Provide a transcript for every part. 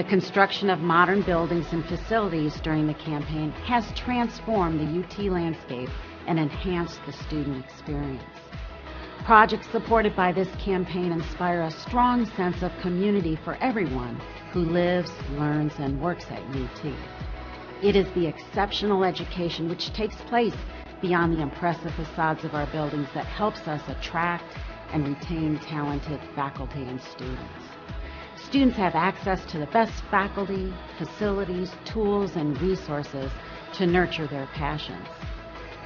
The construction of modern buildings and facilities during the campaign has transformed the UT landscape and enhanced the student experience. Projects supported by this campaign inspire a strong sense of community for everyone who lives, learns, and works at UT. It is the exceptional education which takes place beyond the impressive facades of our buildings that helps us attract and retain talented faculty and students. Students have access to the best faculty, facilities, tools, and resources to nurture their passions.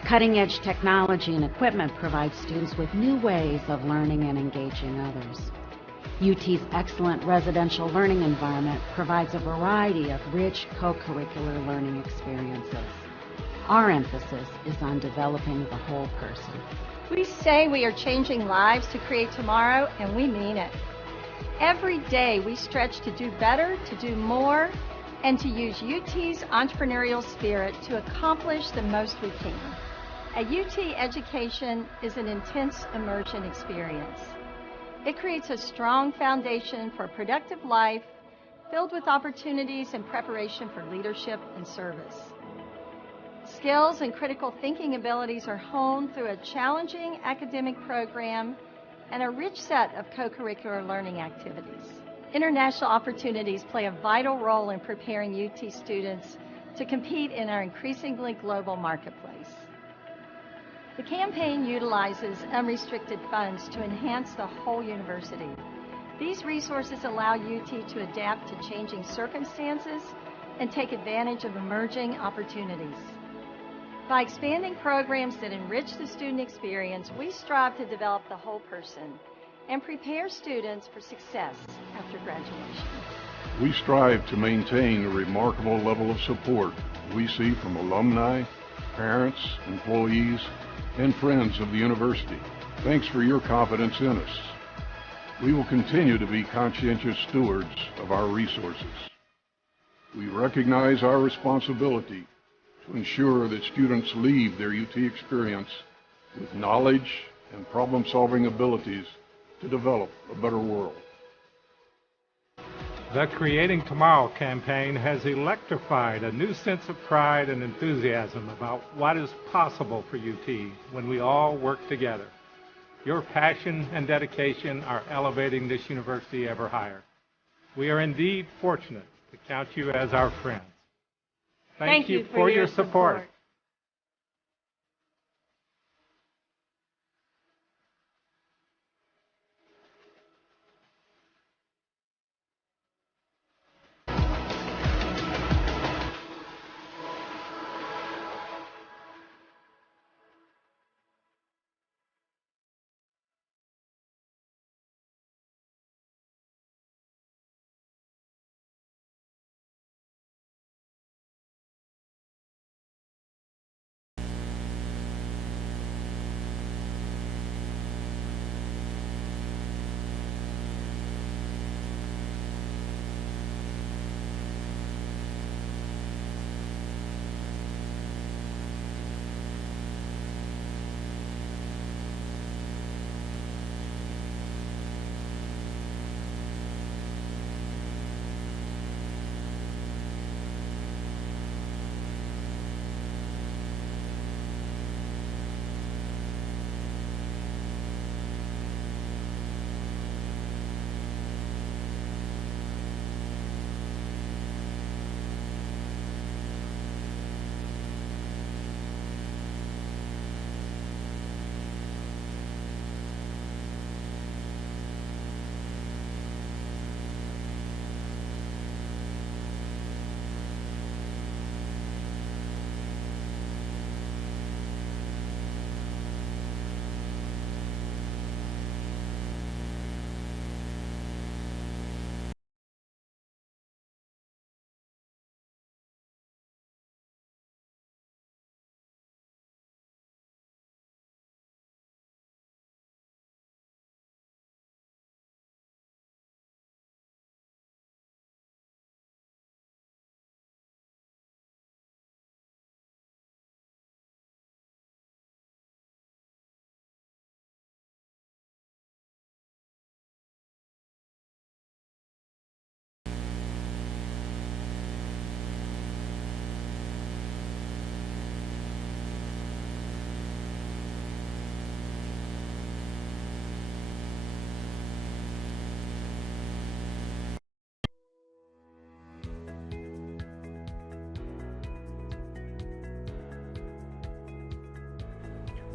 Cutting-edge technology and equipment provide students with new ways of learning and engaging others. UT's excellent residential learning environment provides a variety of rich co-curricular learning experiences. Our emphasis is on developing the whole person. We say we are changing lives to create tomorrow, and we mean it. Every day we stretch to do better, to do more, and to use UT's entrepreneurial spirit to accomplish the most we can. At UT, education is an intense immersion experience. It creates a strong foundation for a productive life filled with opportunities and preparation for leadership and service. Skills and critical thinking abilities are honed through a challenging academic program and a rich set of co-curricular learning activities. International opportunities play a vital role in preparing UT students to compete in our increasingly global marketplace. The campaign utilizes unrestricted funds to enhance the whole university. These resources allow UT to adapt to changing circumstances and take advantage of emerging opportunities. By expanding programs that enrich the student experience, we strive to develop the whole person and prepare students for success after graduation. We strive to maintain the remarkable level of support we see from alumni, parents, employees, and friends of the university. Thanks for your confidence in us. We will continue to be conscientious stewards of our resources. We recognize our responsibility to ensure that students leave their UT experience with knowledge and problem-solving abilities to develop a better world. The Creating Tomorrow campaign has electrified a new sense of pride and enthusiasm about what is possible for UT when we all work together. Your passion and dedication are elevating this university ever higher. We are indeed fortunate to count you as our friends. Thank you for your support.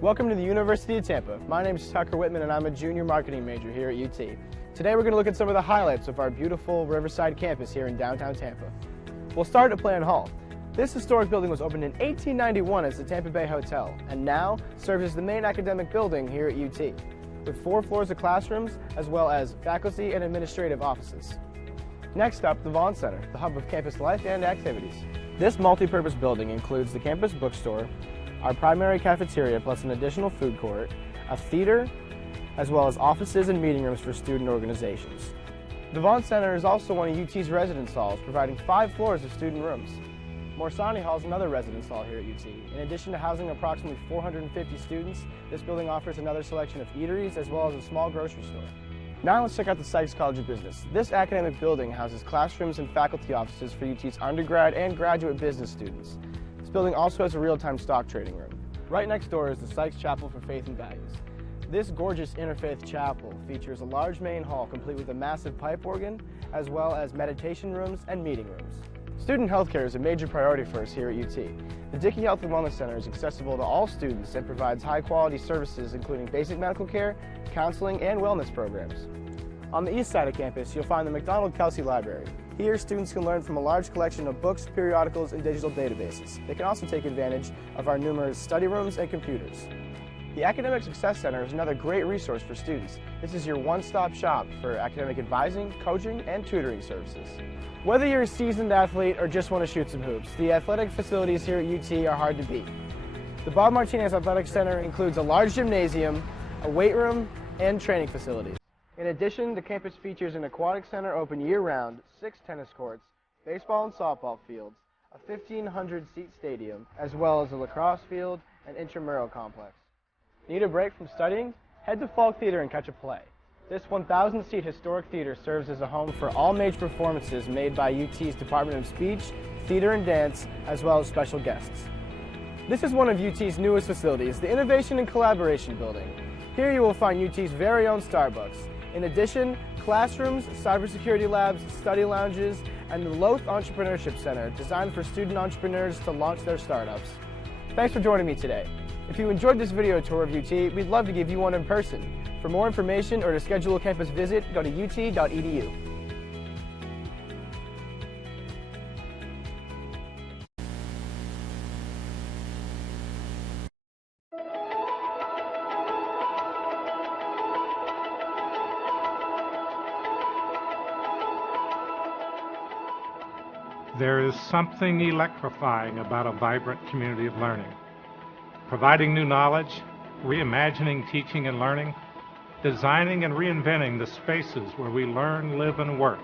Welcome to the University of Tampa. My name is Tucker Whitman and I'm a junior marketing major here at UT. Today we're going to look at some of the highlights of our beautiful Riverside campus here in downtown Tampa. We'll start at Plan Hall. This historic building was opened in 1891 as the Tampa Bay Hotel and now serves as the main academic building here at UT, with 4 floors of classrooms as well as faculty and administrative offices. Next up, the Vaughn Center, the hub of campus life and activities. This multi-purpose building includes the campus bookstore, our primary cafeteria plus an additional food court, a theater, as well as offices and meeting rooms for student organizations. The Vaughn Center is also one of UT's residence halls, providing 5 floors of student rooms. Morsani Hall is another residence hall here at UT. In addition to housing approximately 450 students, this building offers another selection of eateries as well as a small grocery store. Now let's check out the Sykes College of Business. This academic building houses classrooms and faculty offices for UT's undergrad and graduate business students. This building also has a real-time stock trading room. Right next door is the Sykes Chapel for Faith and Values. This gorgeous interfaith chapel features a large main hall complete with a massive pipe organ, as well as meditation rooms and meeting rooms. Student healthcare is a major priority for us here at UT. The Dickey Health and Wellness Center is accessible to all students and provides high-quality services including basic medical care, counseling, and wellness programs. On the east side of campus, you'll find the McDonald-Kelsey Library. Here, students can learn from a large collection of books, periodicals, and digital databases. They can also take advantage of our numerous study rooms and computers. The Academic Success Center is another great resource for students. This is your one-stop shop for academic advising, coaching, and tutoring services. Whether you're a seasoned athlete or just want to shoot some hoops, the athletic facilities here at UT are hard to beat. The Bob Martinez Athletic Center includes a large gymnasium, a weight room, and training facilities. In addition, the campus features an aquatic center open year-round, 6 tennis courts, baseball and softball fields, a 1,500-seat stadium, as well as a lacrosse field and intramural complex. Need a break from studying? Head to Falk Theater and catch a play. This 1,000-seat historic theater serves as a home for all major performances made by UT's Department of Speech, Theater and Dance, as well as special guests. This is one of UT's newest facilities, the Innovation and Collaboration Building. Here you will find UT's very own Starbucks. In addition, classrooms, cybersecurity labs, study lounges, and the Loth Entrepreneurship Center, designed for student entrepreneurs to launch their startups. Thanks for joining me today. If you enjoyed this video tour of UT, we'd love to give you one in person. For more information or to schedule a campus visit, go to ut.edu. There is something electrifying about a vibrant community of learning. Providing new knowledge, reimagining teaching and learning, designing and reinventing the spaces where we learn, live, and work,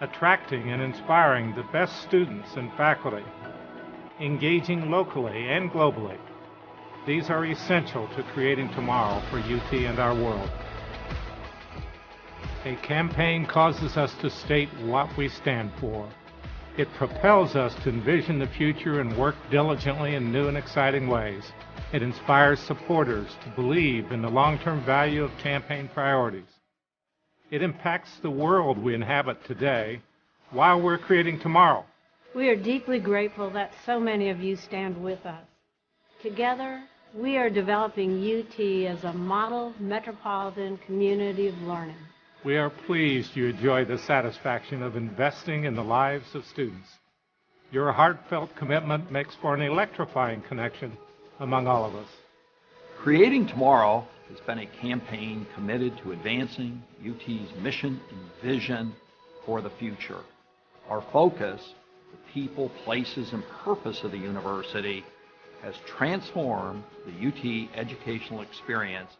attracting and inspiring the best students and faculty, engaging locally and globally. These are essential to creating tomorrow for UT and our world. A campaign causes us to state what we stand for. It propels us to envision the future and work diligently in new and exciting ways. It inspires supporters to believe in the long-term value of campaign priorities. It impacts the world we inhabit today while we're creating tomorrow. We are deeply grateful that so many of you stand with us. Together, we are developing UT as a model metropolitan community of learning. We are pleased you enjoy the satisfaction of investing in the lives of students. Your heartfelt commitment makes for an electrifying connection among all of us. Creating Tomorrow has been a campaign committed to advancing UT's mission and vision for the future. Our focus, the people, places, and purpose of the university, has transformed the UT educational experience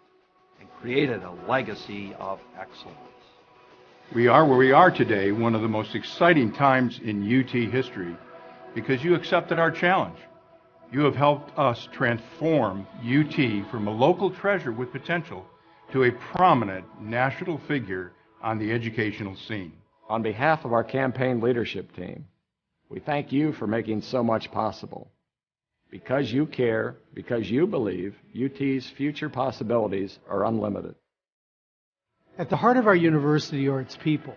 and created a legacy of excellence. We are where we are today, one of the most exciting times in UT history, because you accepted our challenge. You have helped us transform UT from a local treasure with potential to a prominent national figure on the educational scene. On behalf of our campaign leadership team, we thank you for making so much possible. Because you care, because you believe, UT's future possibilities are unlimited. At the heart of our university are its people,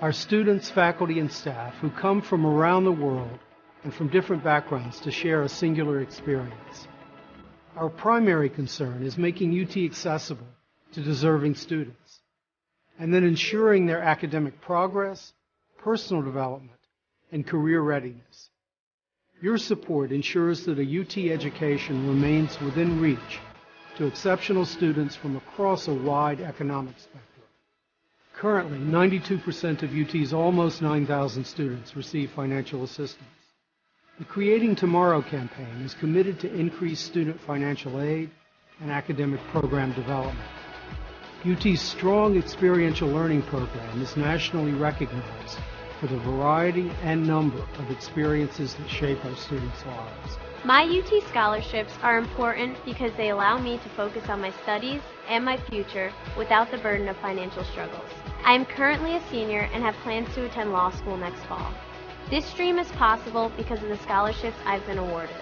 our students, faculty, and staff who come from around the world and from different backgrounds to share a singular experience. Our primary concern is making UT accessible to deserving students, and then ensuring their academic progress, personal development, and career readiness. Your support ensures that a UT education remains within reach to exceptional students from across a wide economic spectrum. Currently, 92% of UT's almost 9,000 students receive financial assistance. The Creating Tomorrow campaign is committed to increase student financial aid and academic program development. UT's strong experiential learning program is nationally recognized for the variety and number of experiences that shape our students' lives. My UT scholarships are important because they allow me to focus on my studies and my future without the burden of financial struggles. I am currently a senior and have plans to attend law school next fall. This dream is possible because of the scholarships I've been awarded.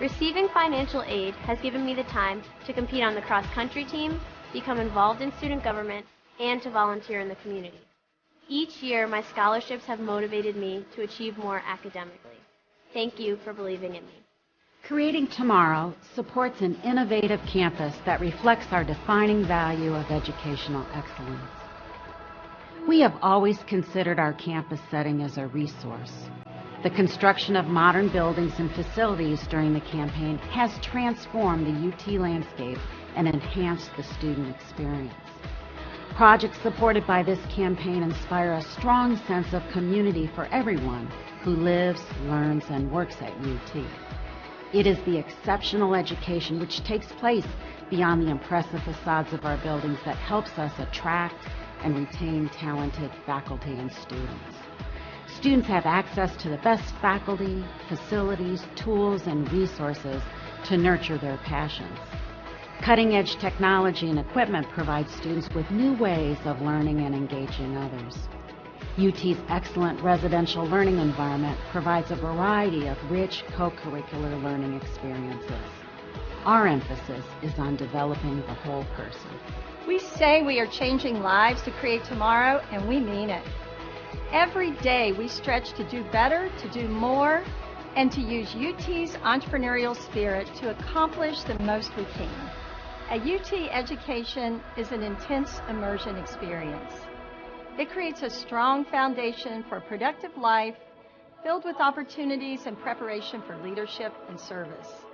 Receiving financial aid has given me the time to compete on the cross-country team, become involved in student government, and to volunteer in the community. Each year, my scholarships have motivated me to achieve more academically. Thank you for believing in me. Creating Tomorrow supports an innovative campus that reflects our defining value of educational excellence. We have always considered our campus setting as a resource. The construction of modern buildings and facilities during the campaign has transformed the UT landscape and enhanced the student experience. Projects supported by this campaign inspire a strong sense of community for everyone who lives, learns, and works at UT. It is the exceptional education which takes place beyond the impressive facades of our buildings that helps us attract and retain talented faculty and students. Students have access to the best faculty, facilities, tools, and resources to nurture their passions. Cutting-edge technology and equipment provide students with new ways of learning and engaging others. UT's excellent residential learning environment provides a variety of rich co-curricular learning experiences. Our emphasis is on developing the whole person. We say we are changing lives to create tomorrow, and we mean it. Every day we stretch to do better, to do more, and to use UT's entrepreneurial spirit to accomplish the most we can. A UT education is an intense immersion experience. It creates a strong foundation for a productive life filled with opportunities and preparation for leadership and service.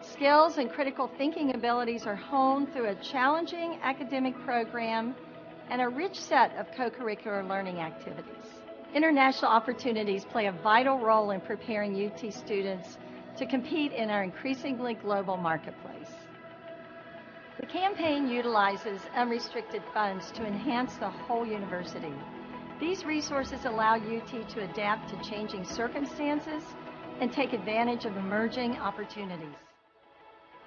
Skills and critical thinking abilities are honed through a challenging academic program and a rich set of co-curricular learning activities. International opportunities play a vital role in preparing UT students to compete in our increasingly global marketplace. The campaign utilizes unrestricted funds to enhance the whole university. These resources allow UT to adapt to changing circumstances and take advantage of emerging opportunities.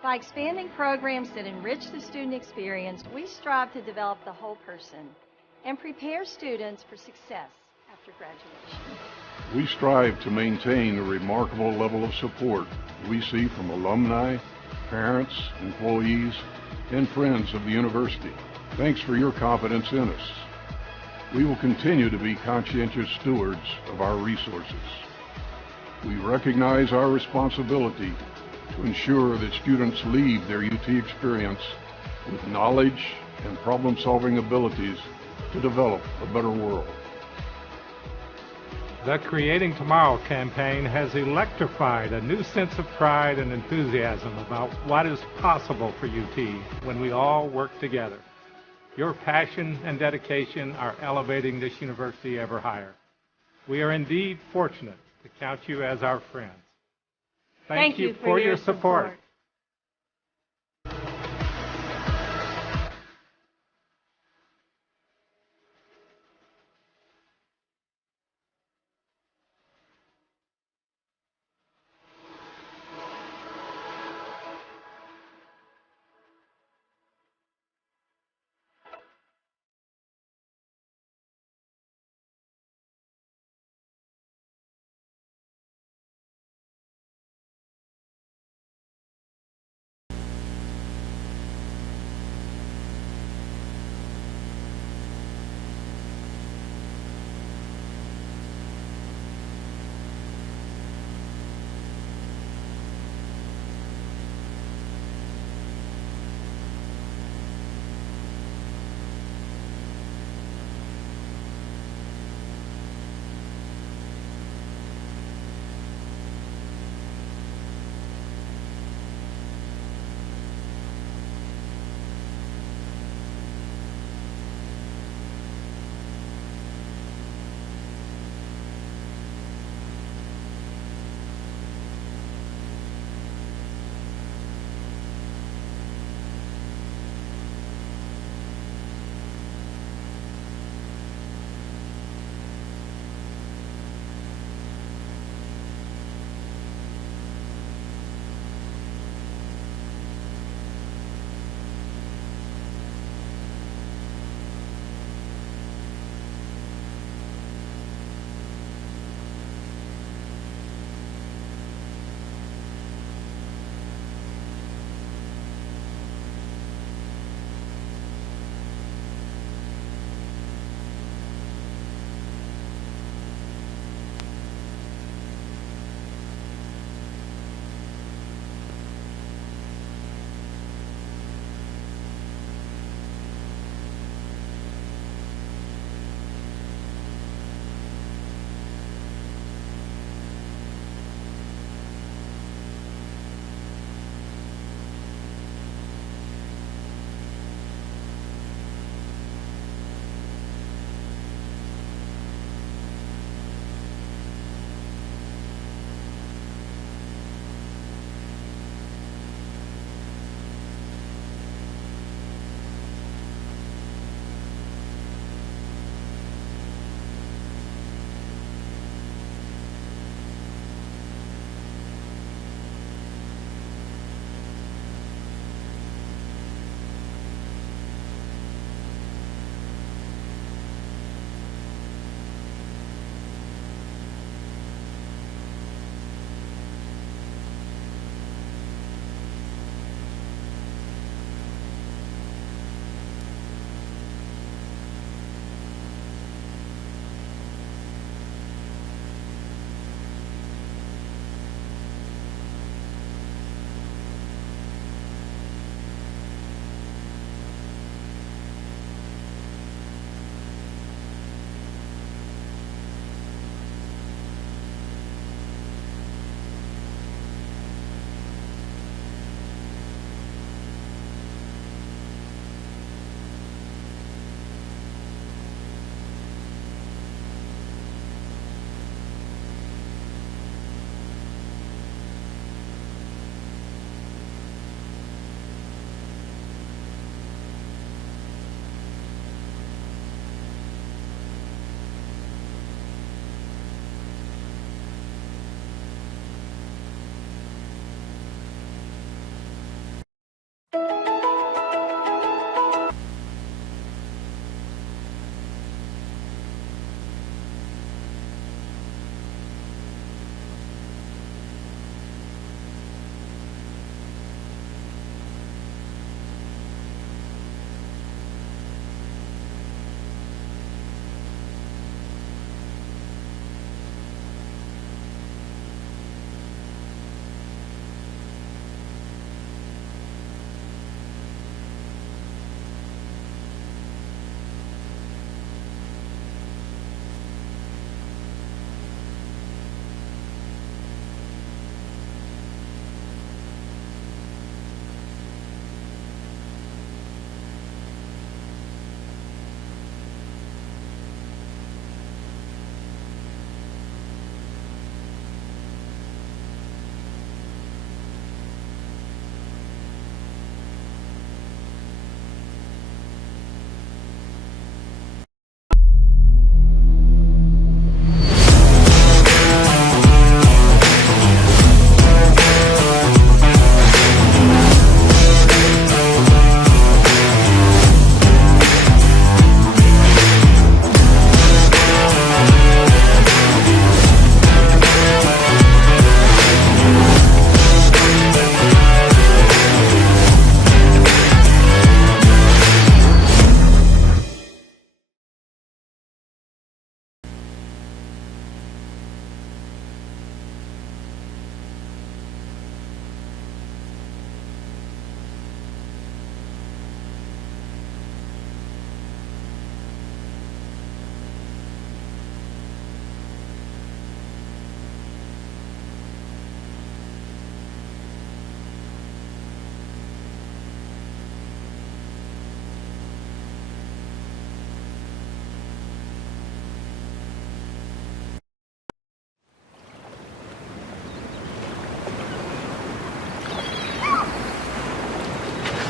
By expanding programs that enrich the student experience, we strive to develop the whole person and prepare students for success after graduation. We strive to maintain the remarkable level of support we see from alumni, parents, employees, and friends of the university. Thanks for your confidence in us. We will continue to be conscientious stewards of our resources. We recognize our responsibility to ensure that students leave their UT experience with knowledge and problem-solving abilities to develop a better world. The Creating Tomorrow campaign has electrified a new sense of pride and enthusiasm about what is possible for UT when we all work together. Your passion and dedication are elevating this university ever higher. We are indeed fortunate to count you as our friends. Thank you for your support.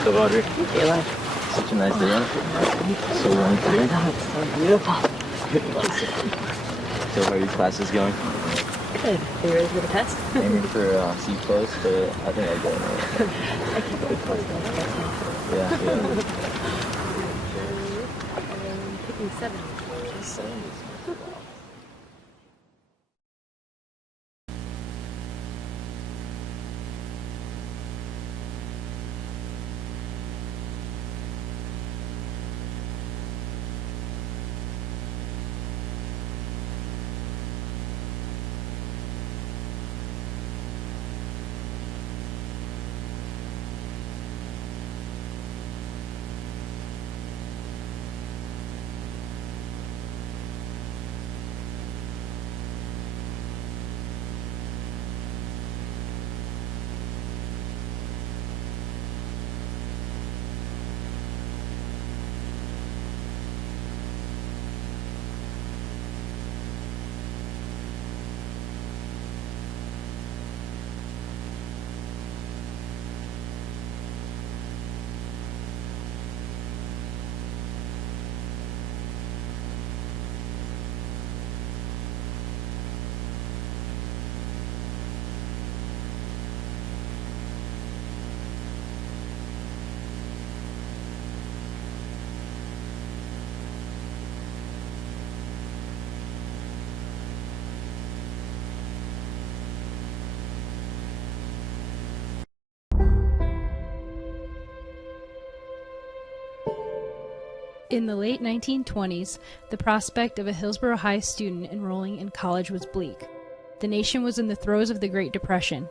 Hello, Audrey. Kayla. Such a nice day out. So warm today. It's so beautiful. So how are your classes going? Good. Are you ready for the test? Aiming for C++, but I think I got it. I can go close to Yeah. picking 7. In the late 1920s, the prospect of a Hillsborough High student enrolling in college was bleak. The nation was in the throes of the Great Depression.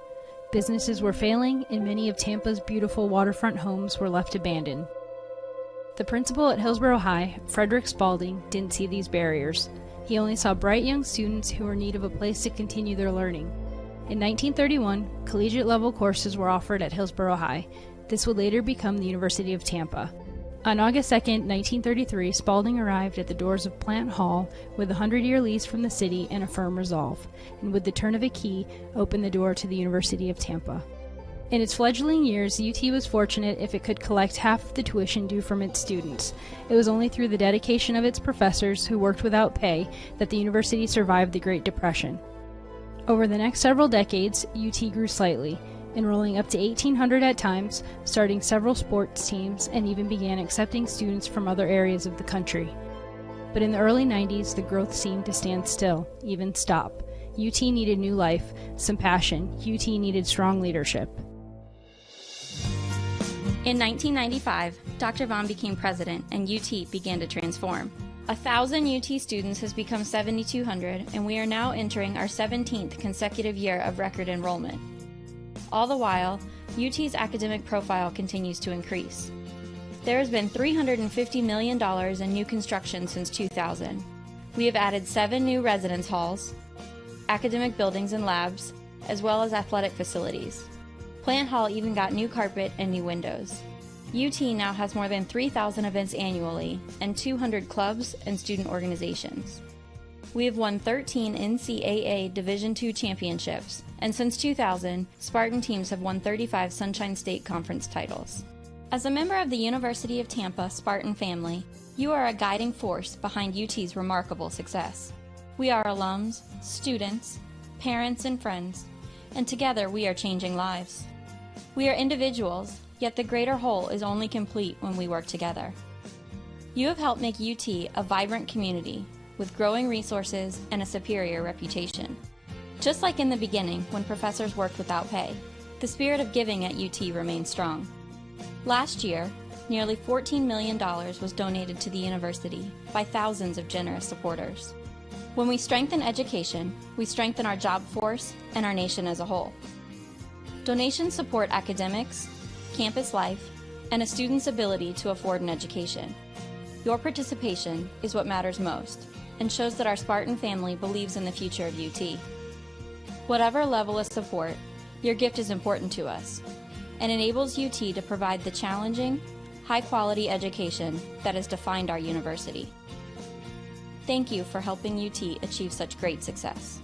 Businesses were failing, and many of Tampa's beautiful waterfront homes were left abandoned. The principal at Hillsborough High, Frederick Spalding, didn't see these barriers. He only saw bright young students who were in need of a place to continue their learning. In 1931, collegiate-level courses were offered at Hillsborough High. This would later become the University of Tampa. On August 2, 1933, Spalding arrived at the doors of Plant Hall with a 100-year lease from the city and a firm resolve, and with the turn of a key, opened the door to the University of Tampa. In its fledgling years, UT was fortunate if it could collect half of the tuition due from its students. It was only through the dedication of its professors, who worked without pay, that the university survived the Great Depression. Over the next several decades, UT grew slightly, enrolling up to 1,800 at times, starting several sports teams, and even began accepting students from other areas of the country. But in the early 90s, the growth seemed to stand still, even stop. UT needed new life, some passion. UT needed strong leadership. In 1995, Dr. Vaughn became president, and UT began to transform. 1,000 UT students has become 7,200, and we are now entering our 17th consecutive year of record enrollment. All the while, UT's academic profile continues to increase. There has been $350 million in new construction since 2000. We have added 7 new residence halls, academic buildings and labs, as well as athletic facilities. Plant Hall even got new carpet and new windows. UT now has more than 3,000 events annually and 200 clubs and student organizations. We have won 13 NCAA Division II championships, and since 2000, Spartan teams have won 35 Sunshine State Conference titles. As a member of the University of Tampa Spartan family, you are a guiding force behind UT's remarkable success. We are alums, students, parents, and friends, and together we are changing lives. We are individuals, yet the greater whole is only complete when we work together. You have helped make UT a vibrant community with growing resources and a superior reputation. Just like in the beginning when professors worked without pay, the spirit of giving at UT remains strong. Last year, nearly $14 million was donated to the university by thousands of generous supporters. When we strengthen education, we strengthen our job force and our nation as a whole. Donations support academics, campus life, and a student's ability to afford an education. Your participation is what matters most and shows that our Spartan family believes in the future of UT. Whatever level of support, your gift is important to us and enables UT to provide the challenging, high-quality education that has defined our university. Thank you for helping UT achieve such great success.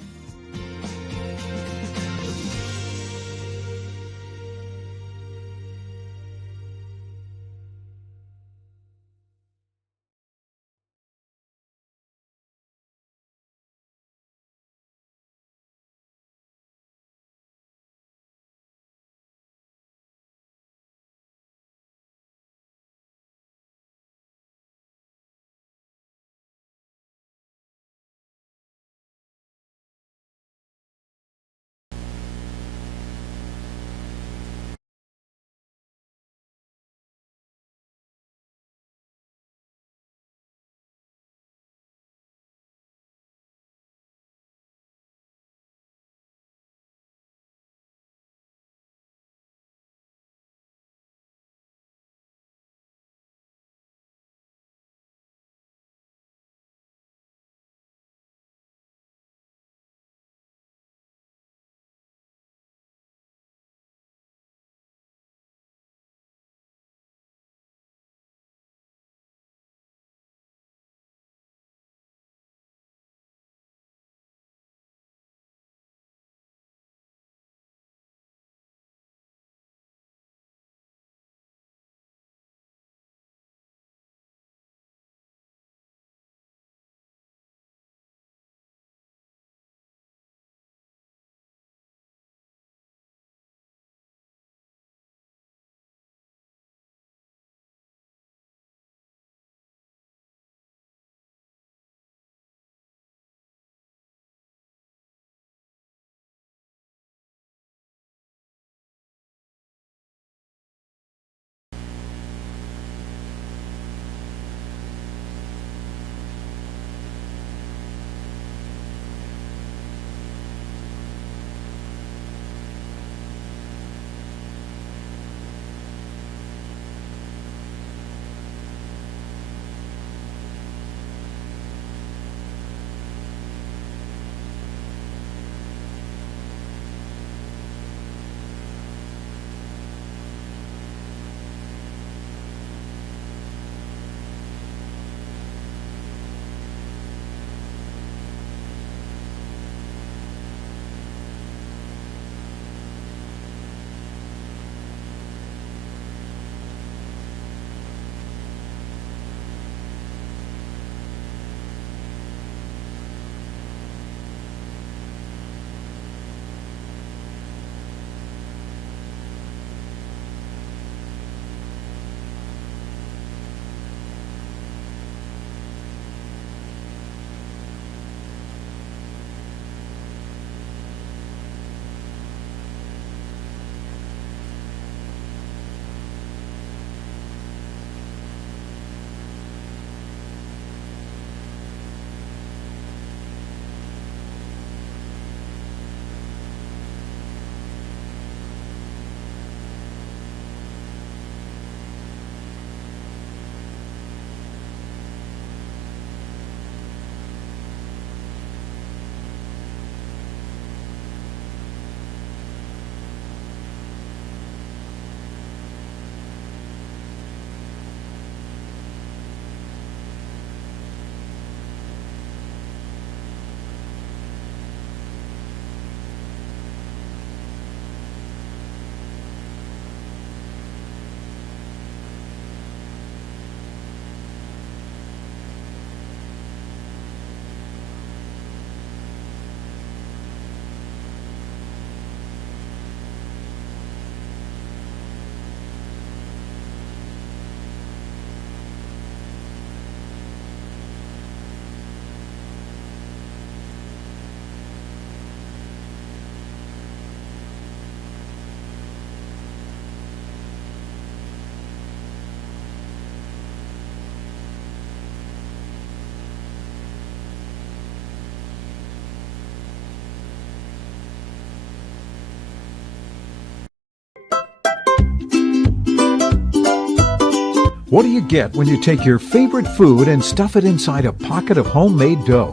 What do you get when you take your favorite food and stuff it inside a pocket of homemade dough?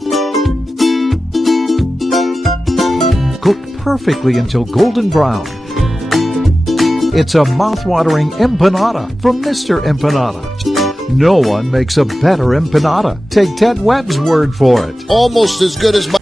Cooked perfectly until golden brown. It's a mouth-watering empanada from Mr. Empanada. No one makes a better empanada. Take Ted Webb's word for it. Almost as good as my...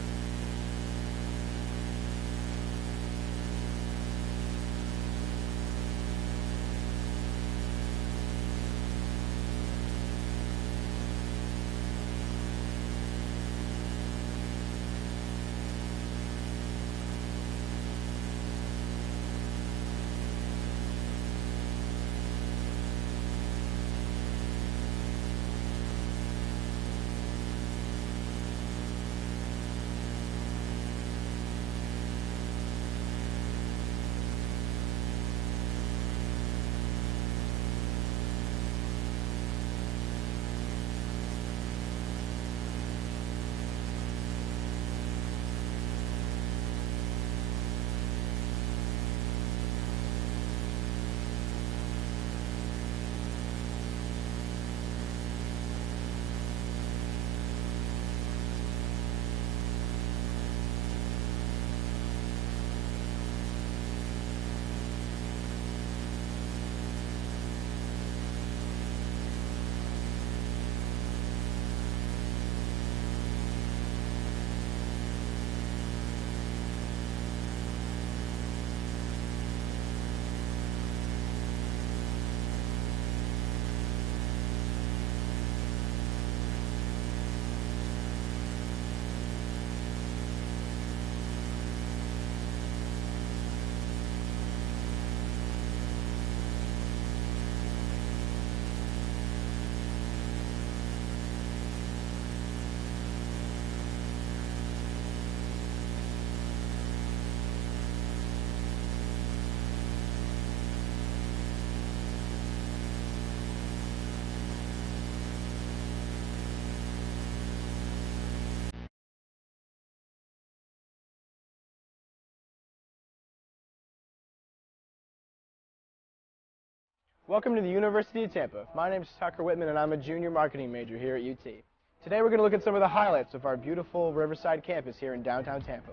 Welcome to the University of Tampa. My name is Tucker Whitman and I'm a junior marketing major here at UT. Today we're going to look at some of the highlights of our beautiful Riverside campus here in downtown Tampa.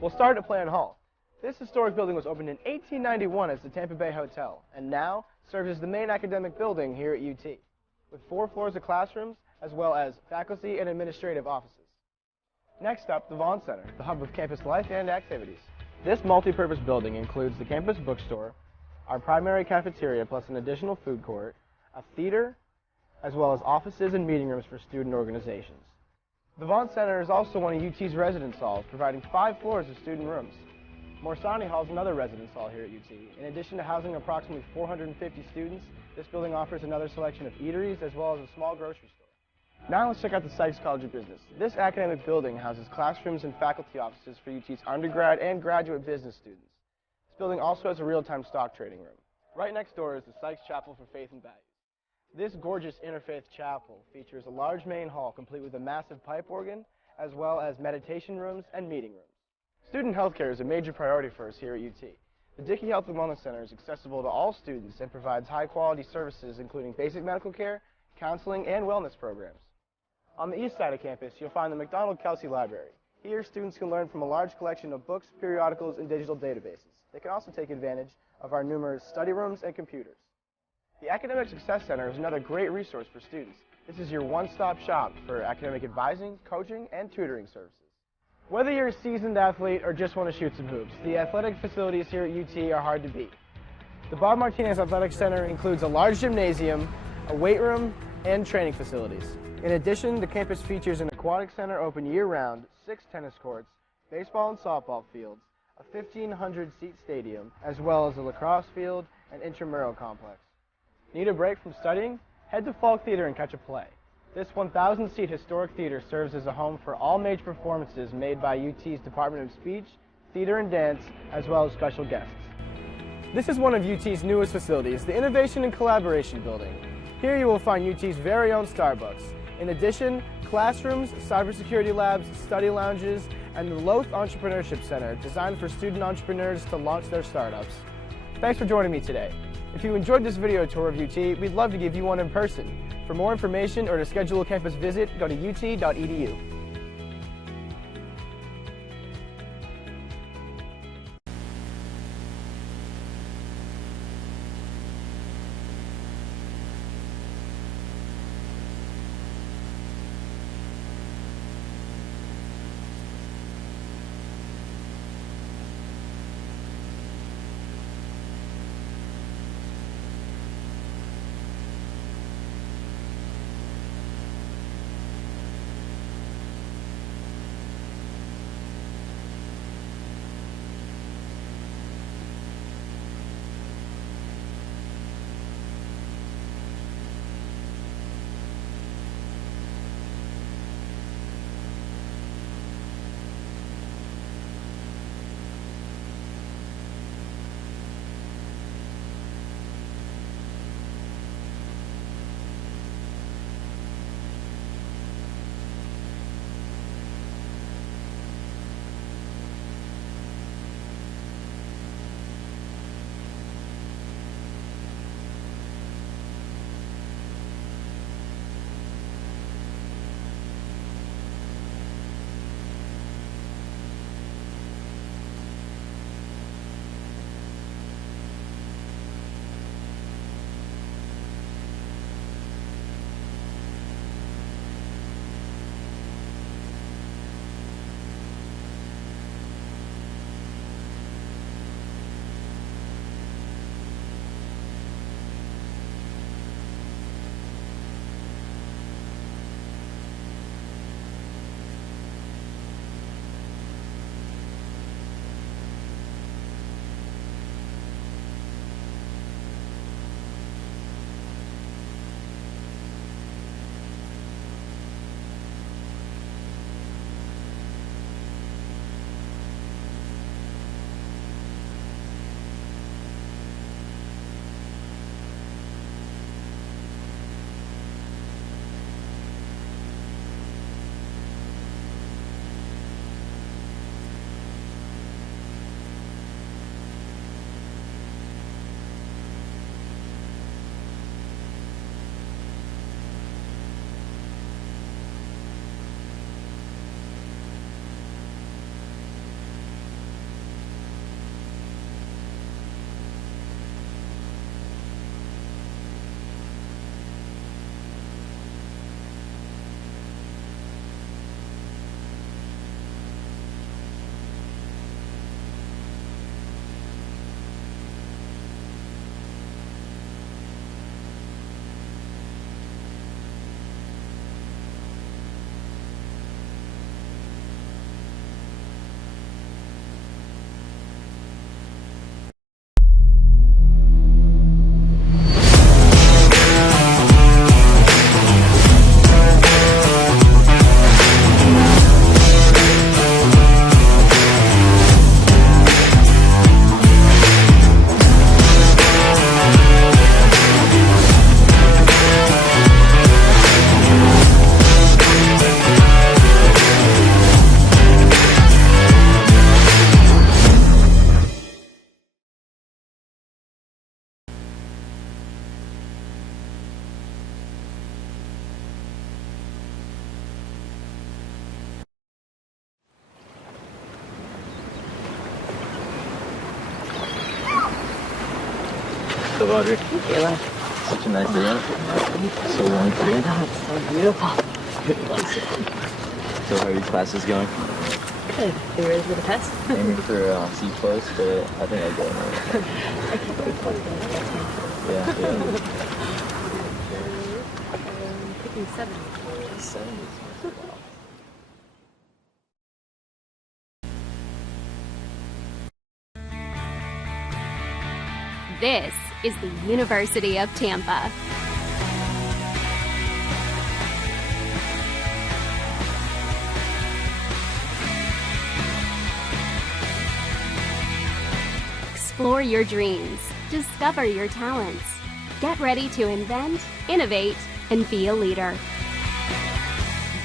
We'll start at Plan Hall. This historic building was opened in 1891 as the Tampa Bay Hotel and now serves as the main academic building here at UT, with 4 floors of classrooms as well as faculty and administrative offices. Next up, the Vaughn Center, the hub of campus life and activities. This multi-purpose building includes the campus bookstore, our primary cafeteria plus an additional food court, a theater, as well as offices and meeting rooms for student organizations. The Vaughn Center is also one of UT's residence halls, providing 5 floors of student rooms. Morsani Hall is another residence hall here at UT. In addition to housing approximately 450 students, this building offers another selection of eateries as well as a small grocery store. Now let's check out the Sykes College of Business. This academic building houses classrooms and faculty offices for UT's undergrad and graduate business students. This building also has a real-time stock trading room. Right next door is the Sykes Chapel for Faith and Values. This gorgeous interfaith chapel features a large main hall complete with a massive pipe organ, as well as meditation rooms and meeting rooms. Student health care is a major priority for us here at UT. The Dickey Health and Wellness Center is accessible to all students and provides high-quality services including basic medical care, counseling, and wellness programs. On the east side of campus, you'll find the McDonald-Kelsey Library. Here, students can learn from a large collection of books, periodicals, and digital databases. They can also take advantage of our numerous study rooms and computers. The Academic Success Center is another great resource for students. This is your one-stop shop for academic advising, coaching, and tutoring services. Whether you're a seasoned athlete or just want to shoot some hoops, the athletic facilities here at UT are hard to beat. The Bob Martinez Athletic Center includes a large gymnasium, a weight room, and training facilities. In addition, the campus features an aquatic center open year-round, 6 tennis courts, baseball and softball fields, a 1,500-seat stadium, as well as a lacrosse field and intramural complex. Need a break from studying? Head to Falk Theater and catch a play. This 1,000-seat historic theater serves as a home for all major performances made by UT's Department of Speech, Theater and Dance, as well as special guests. This is one of UT's newest facilities, the Innovation and Collaboration Building. Here you will find UT's very own Starbucks. In addition, classrooms, cybersecurity labs, study lounges, and the Loth Entrepreneurship Center, designed for student entrepreneurs to launch their startups. Thanks for joining me today. If you enjoyed this video tour of UT, we'd love to give you one in person. For more information or to schedule a campus visit, go to ut.edu. So, Audrey. Kayla. Such a nice day out. So warm today. Oh, it's so beautiful. So how are your classes going? Good. Are you ready for the test? Aiming for C++, but I think I'll get it. I can't wait for it. Yeah. I'm picking 7. 7. This is the University of Tampa. Explore your dreams, discover your talents, get ready to invent, innovate, and be a leader.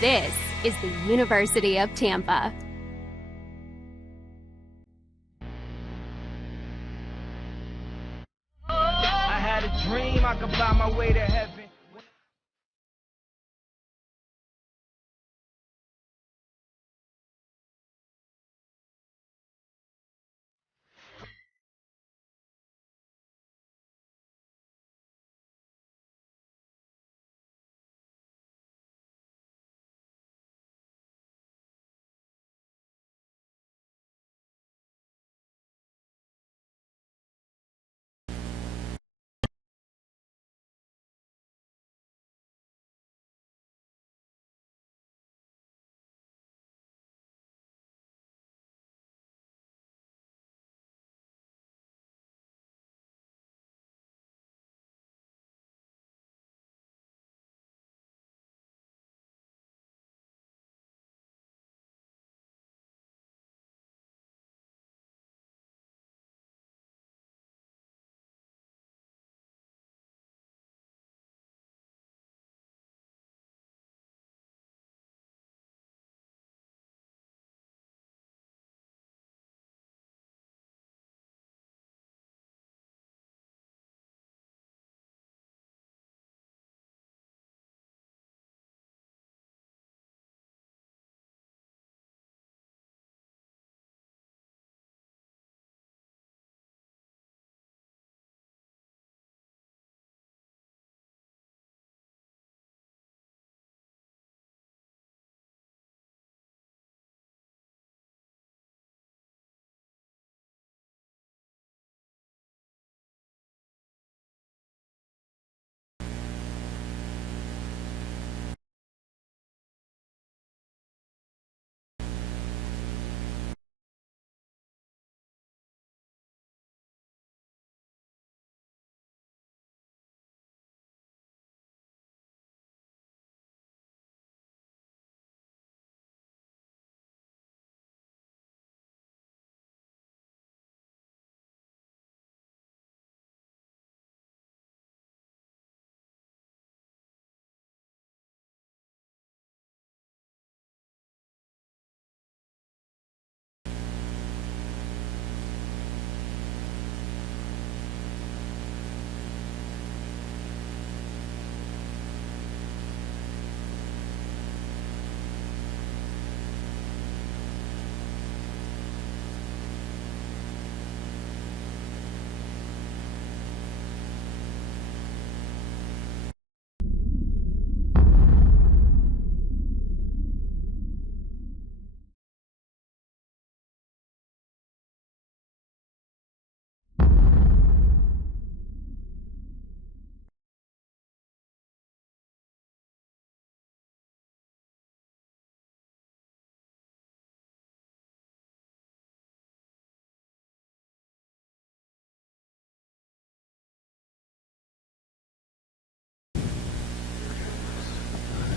This is the University of Tampa. I dream I could buy my way to heaven.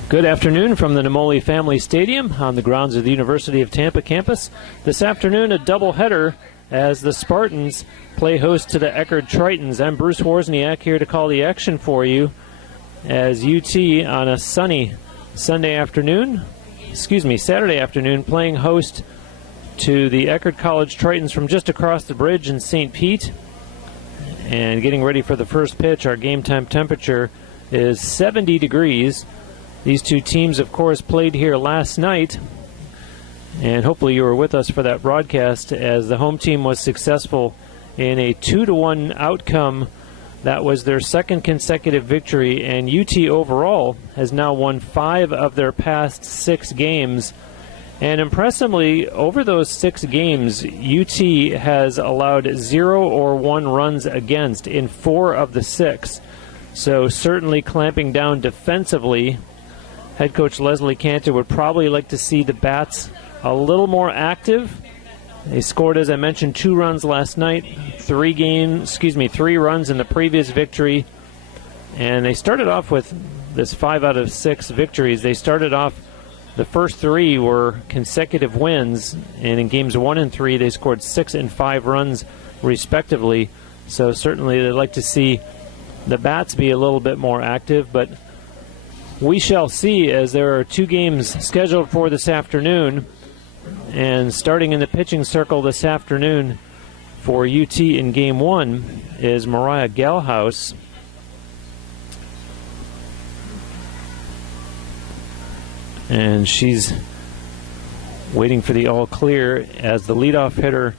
Good afternoon from the Namoli Family Stadium on the grounds of the University of Tampa campus. This afternoon, a doubleheader as the Spartans play host to the Eckerd Tritons. I'm Bruce Wozniak here to call the action for you as UT on a sunny Saturday afternoon, playing host to the Eckerd College Tritons from just across the bridge in St. Pete. And getting ready for the first pitch, our game time temperature is 70 degrees. These two teams, of course, played here last night, and hopefully you were with us for that broadcast as the home team was successful in a 2-1 outcome. That was their second consecutive victory, and UT overall has now won 5 of their past 6 games. And impressively, over those 6 games, UT has allowed 0 or 1 runs against in 4 of the 6. So certainly clamping down defensively. Head coach Leslie Cantor would probably like to see the bats a little more active. They scored, as I mentioned, 2 runs last night, 3 runs in the previous victory. And they started off with this 5 out of 6 victories. They started off, the first 3 were consecutive wins, and in games 1 and 3, they scored 6 and 5 runs respectively. So certainly they'd like to see the bats be a little bit more active, but we shall see, as there are 2 games scheduled for this afternoon. And starting in the pitching circle this afternoon for UT in Game 1 is Mariah Galhouse. and she's waiting for the all clear as the leadoff hitter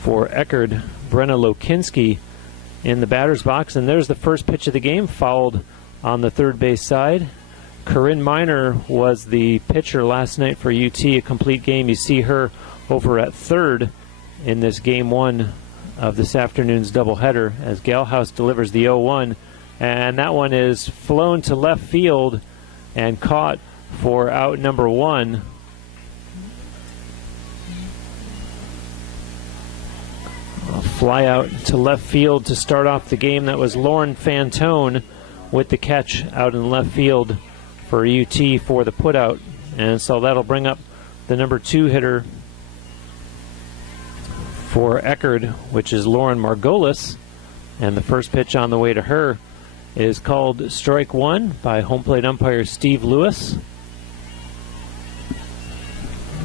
for Eckerd, Brenna Lokinski, in the batter's box. And there's the first pitch of the game, fouled on the third base side. Corinne Miner was the pitcher last night for UT, a complete game. You see her over at third in this game one of this afternoon's doubleheader as Galhouse delivers the 0-1, and that one is flown to left field and caught for out number one. A fly out to left field to start off the game. That was Lauren Fantone with the catch out in left field for UT for the putout, and so that'll bring up the number two hitter for Eckerd, which is Lauren Margolis, and the first pitch on the way to her is called strike one by home plate umpire Steve Lewis.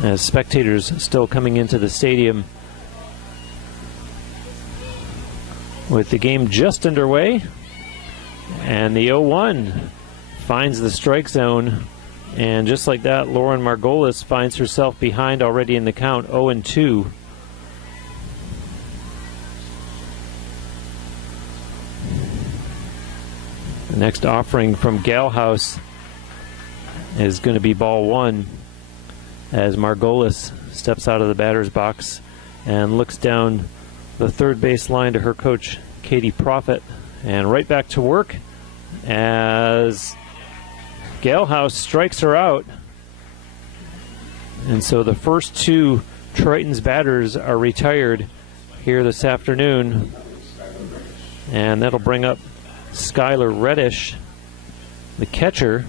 As spectators still coming into the stadium with the game just underway, and the 0-1 finds the strike zone, and just like that, Lauren Margolis finds herself behind already in the count, 0-2. The next offering from Galhouse is going to be ball one as Margolis steps out of the batter's box and looks down the third base line to her coach, Katie Profit, and right back to work as Galhouse strikes her out. And so the first two Triton's batters are retired here this afternoon, and that'll bring up Skylar Reddish, the catcher.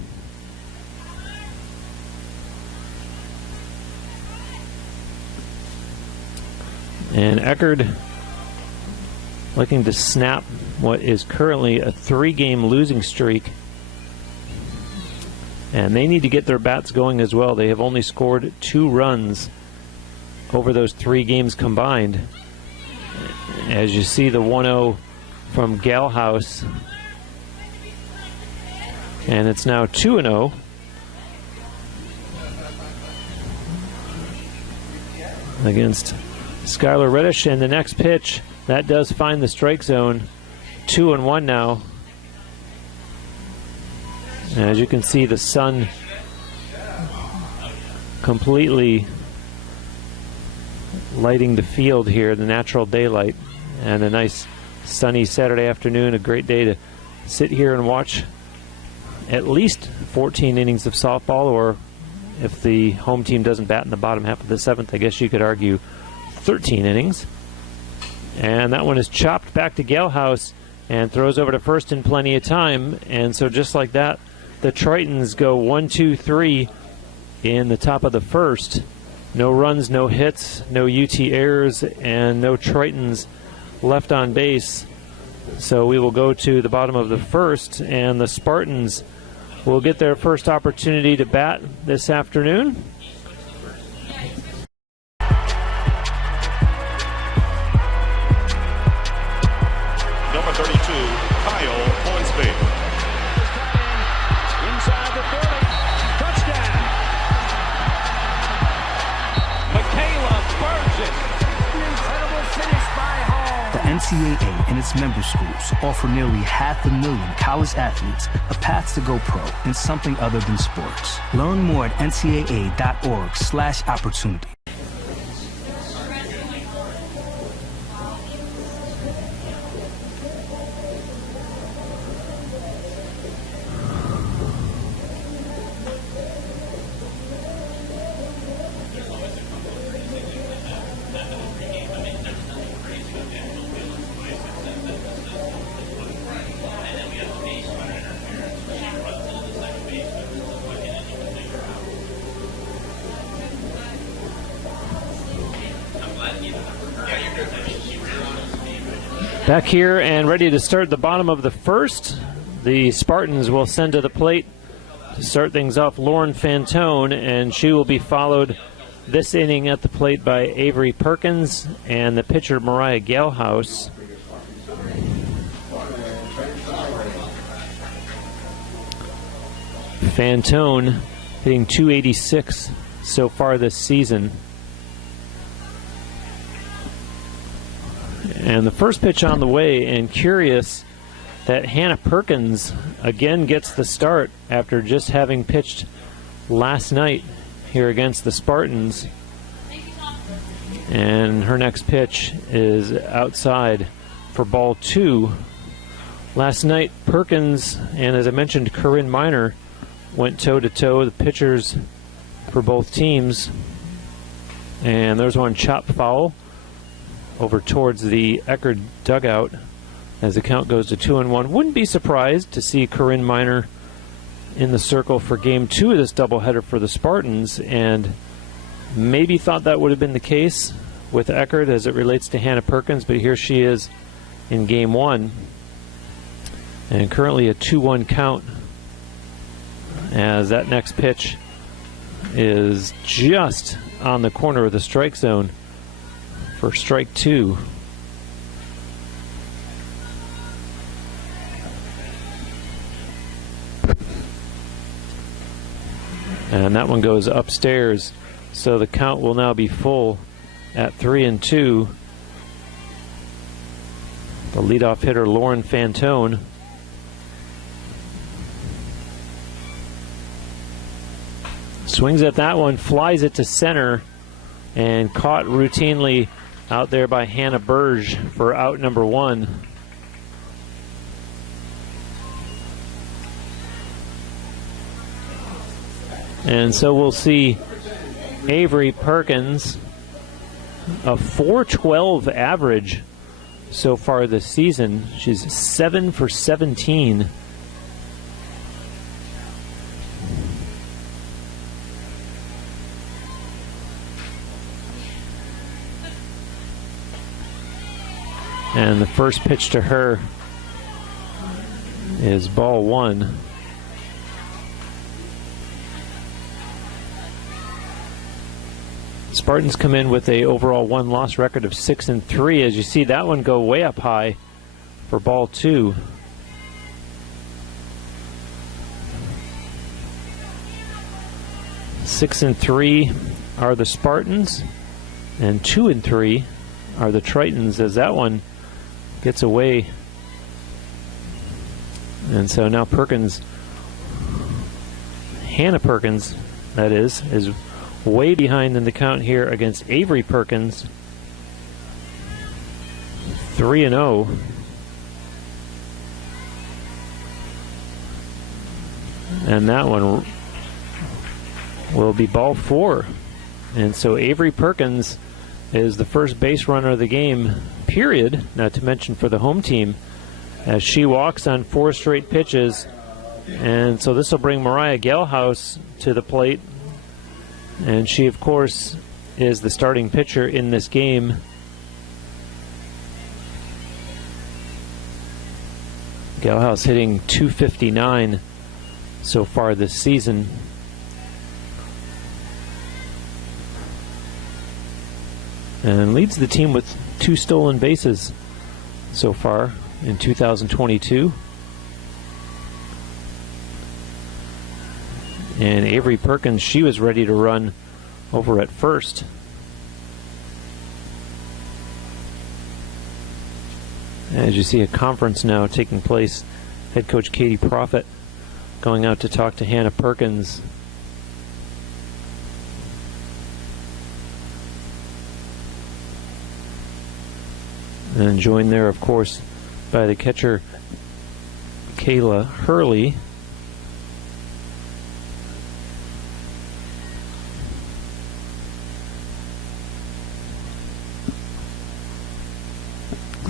And Eckerd looking to snap what is currently a 3-game losing streak. And they need to get their bats going as well. They have only scored 2 runs over those 3 games combined. As you see the 1-0 from Galhouse. And it's now 2-0. Against Skylar Reddish, and the next pitch, that does find the strike zone. 2-1 now. And as you can see, the sun completely lighting the field here, the natural daylight, and a nice sunny Saturday afternoon, a great day to sit here and watch at least 14 innings of softball, or if the home team doesn't bat in the bottom half of the 7th, I guess you could argue 13 innings. And that one is chopped back to Galhouse and throws over to first in plenty of time. And so just like that, the Tritons go 1-2-3 in the top of the first. No runs, no hits, no UT errors, and no Tritons left on base. So we will go to the bottom of the first, and the Spartans will get their first opportunity to bat this afternoon. Number 32, Kyle Hornsby. Inside the 30, touchdown. Michaela Burgess. An incredible finish by Hall. The NCAA and its member schools offer nearly 500,000 college athletes a path to go pro in something other than sports. Learn more at ncaa.org/opportunity. Back here and ready to start the bottom of the first. The Spartans will send to the plate to start things off Lauren Fantone, and she will be followed this inning at the plate by Avery Perkins and the pitcher Mariah Galhouse. Fantone hitting .286 so far this season. And the first pitch on the way, and curious that Hannah Perkins again gets the start after just having pitched last night here against the Spartans. And her next pitch is outside for ball 2. Last night, Perkins and, as I mentioned, Corinne Miner went toe-to-toe, the pitchers for both teams. And there's one chop foul over towards the Eckerd dugout as the count goes to 2-1. Wouldn't be surprised to see Corinne Miner in the circle for game 2 of this doubleheader for the Spartans, and maybe thought that would have been the case with Eckerd as it relates to Hannah Perkins, but here she is in game 1. And currently a 2-1 count as that next pitch is just on the corner of the strike zone for strike 2. And that one goes upstairs, so the count will now be full at 3-2. The leadoff hitter, Lauren Fantone, swings at that one, flies it to center, and caught routinely out there by Hannah Burge for out number 1. And so we'll see Avery Perkins, a .412 average so far this season. She's 7 for 17. And the first pitch to her is ball 1. Spartans come in with a overall 1-loss record of 6-3. As you see that one go way up high for ball 2. Six and 3 are the Spartans, and 2-3 are the Tritons, as that one gets away. And so now Perkins, Hannah Perkins, that is way behind in the count here against Avery Perkins. 3-0. And that one will be ball 4. And so Avery Perkins is the first base runner of the game, period, not to mention for the home team, as she walks on 4 straight pitches. And so this will bring Mariah Gelhaus to the plate. And she, of course, is the starting pitcher in this game. Gelhaus hitting .259 so far this season. And leads the team with 2 stolen bases so far in 2022. And Avery Perkins, she was ready to run over at first. As you see a conference now taking place, head coach Katie Proffitt going out to talk to Hannah Perkins. And joined there, of course, by the catcher Kayla Hurley.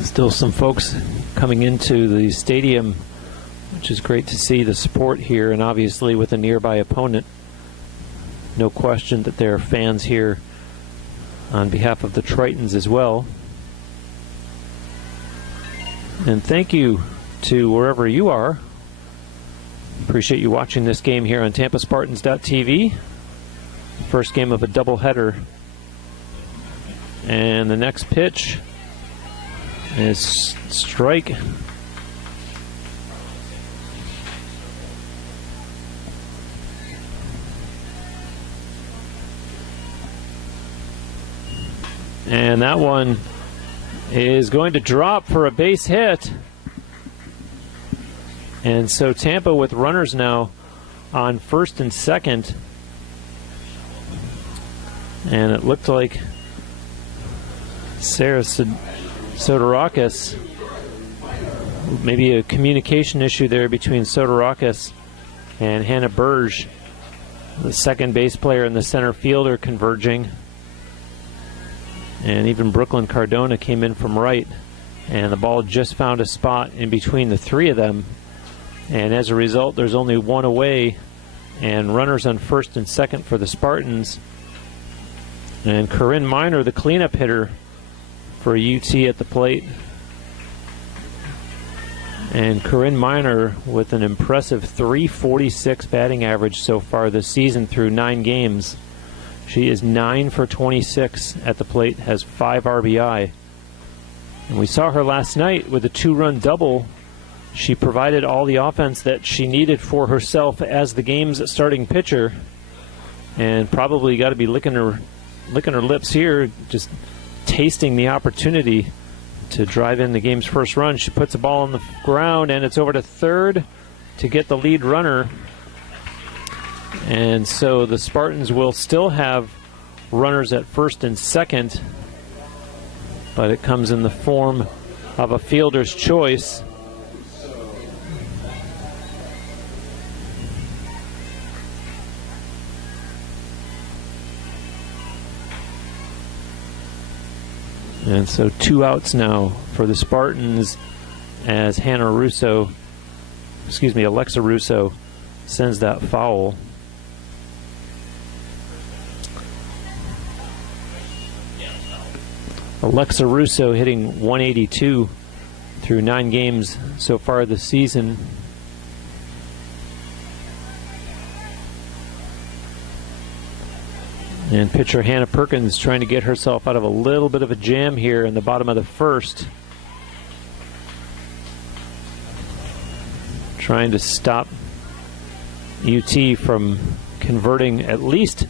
Still some folks coming into the stadium, which is great to see the support here, and obviously with a nearby opponent, no question that there are fans here on behalf of the Tritons as well. And thank you to wherever you are. Appreciate you watching this game here on TampaSpartans.tv. First game of a doubleheader. And the next pitch is strike. And that one is going to drop for a base hit. And so Tampa with runners now on first and second. And it looked like Sarah Sodorakis, maybe a communication issue there between Sodorakis and Hannah Burge, the second base player and the center fielder, converging. And even Brooklyn Cardona came in from right, and the ball just found a spot in between the three of them. And as a result, there's only one away, and runners on first and second for the Spartans. And Corinne Miner, the cleanup hitter for UT at the plate. And Corinne Miner with an impressive .346 batting average so far this season through 9 games. She is 9 for 26 at the plate, has 5 RBI. And we saw her last night with a 2-run double. She provided all the offense that she needed for herself as the game's starting pitcher. And probably got to be licking her lips here, just tasting the opportunity to drive in the game's first run. She puts the ball on the ground, and it's over to third to get the lead runner. And so the Spartans will still have runners at first and second, but it comes in the form of a fielder's choice. And so 2 outs now for the Spartans as Alexa Russo sends that foul. Alexa Russo hitting .182 through 9 games so far this season. And pitcher Hannah Perkins trying to get herself out of a little bit of a jam here in the bottom of the first. Trying to stop UT from converting at least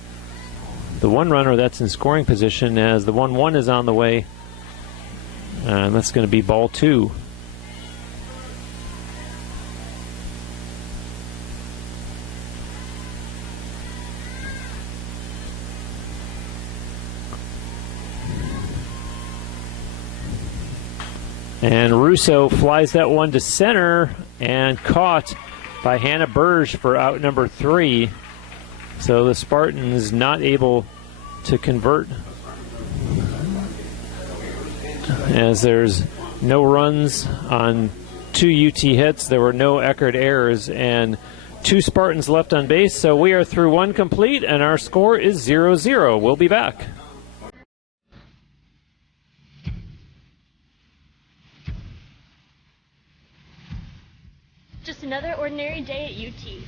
the one runner that's in scoring position, as the 1-1 is on the way. And that's going to be ball 2. And Russo flies that one to center and caught by Hannah Burge for out number 3. So the Spartans not able to convert, as there's no runs on 2 UT hits. There were no Eckerd errors and 2 Spartans left on base. So we are through 1 complete, and our score is 0-0. We'll be back. Just another ordinary day at UT.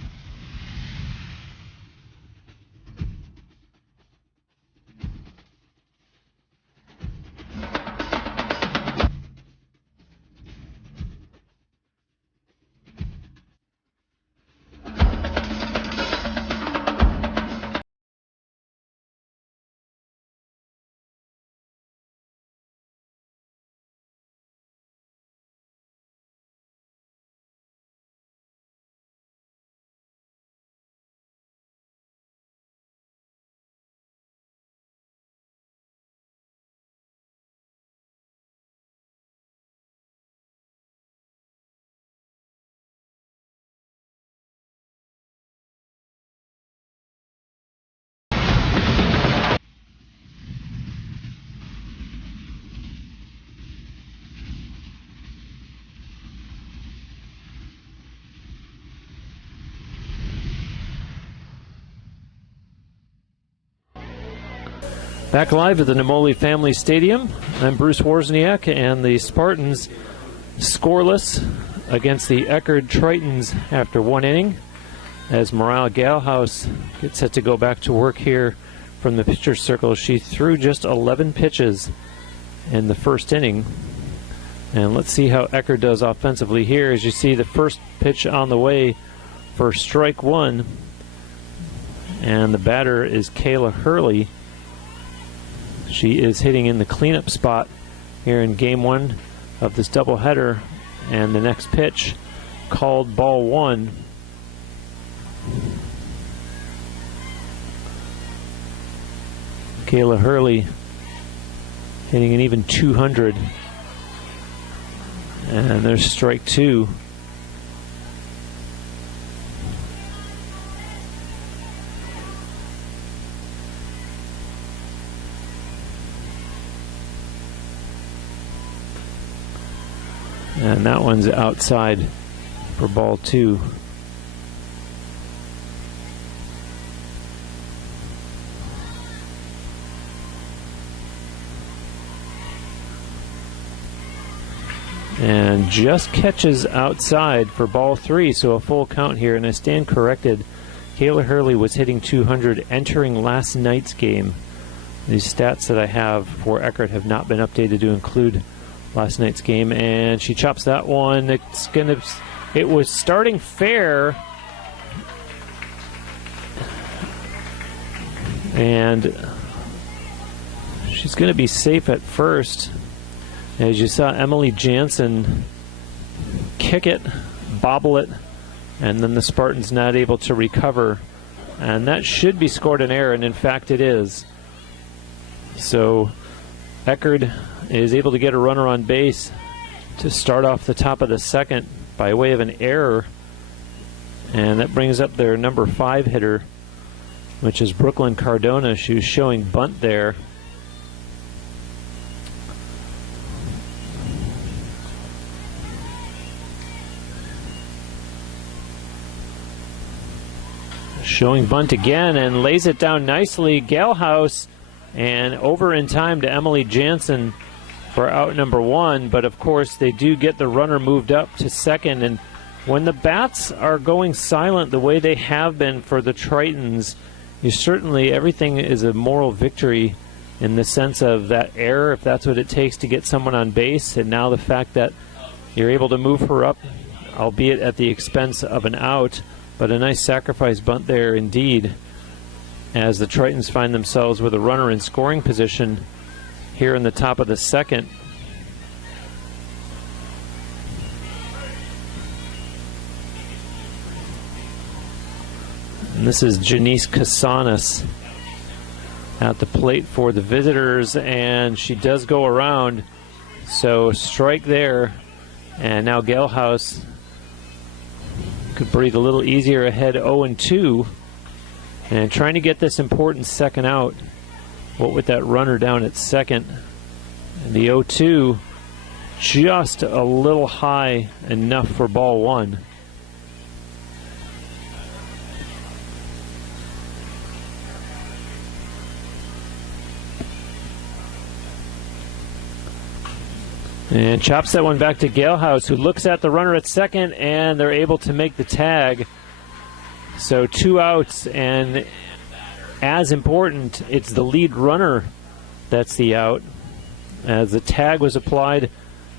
Back live at the Nemoli Family Stadium. I'm Bruce Wozniak, and the Spartans scoreless against the Eckerd Tritons after 1 inning, as Morale Galhouse gets set to go back to work here from the pitcher's circle. She threw just 11 pitches in the first inning. And let's see how Eckerd does offensively here. As you see, the first pitch on the way for strike 1. And the batter is Kayla Hurley. She is hitting in the cleanup spot here in game 1 of this doubleheader, and the next pitch called ball 1. Kayla Hurley hitting an even 200, and there's strike 2. And that one's outside for ball 2. And just catches outside for ball 3, so a full count here. And I stand corrected. Kayla Hurley was hitting 200 entering last night's game. These stats that I have for Eckerd have not been updated to include last night's game, and she chops that one. It was starting fair, and she's gonna be safe at first. As you saw Emily Jansen kick it, bobble it, and then the Spartans not able to recover, and that should be scored an error, and in fact it is. So Eckerd is able to get a runner on base to start off the top of the second by way of an error, and that brings up their number 5 hitter, which is Brooklyn Cardona. She was showing bunt there. Showing bunt again and lays it down nicely. Galhouse, and over in time to Emily Jansen for out number 1, but of course they do get the runner moved up to second. And when the bats are going silent the way they have been for the Tritons, everything is a moral victory in the sense of that error, if that's what it takes to get someone on base, and now the fact that you're able to move her up, albeit at the expense of an out, but a nice sacrifice bunt there indeed, as the Tritons find themselves with a runner in scoring position here in the top of the second. And this is Janice Casanas at the plate for the visitors, and she does go around, so strike there. And now Galhouse could breathe a little easier ahead, 0-2, and trying to get this important second out. What with that runner down at second, and the 0-2 just a little high enough for ball 1. And chops that one back to Galhouse, who looks at the runner at second, and they're able to make the tag. So 2 outs, and as important, it's the lead runner that's the out, as the tag was applied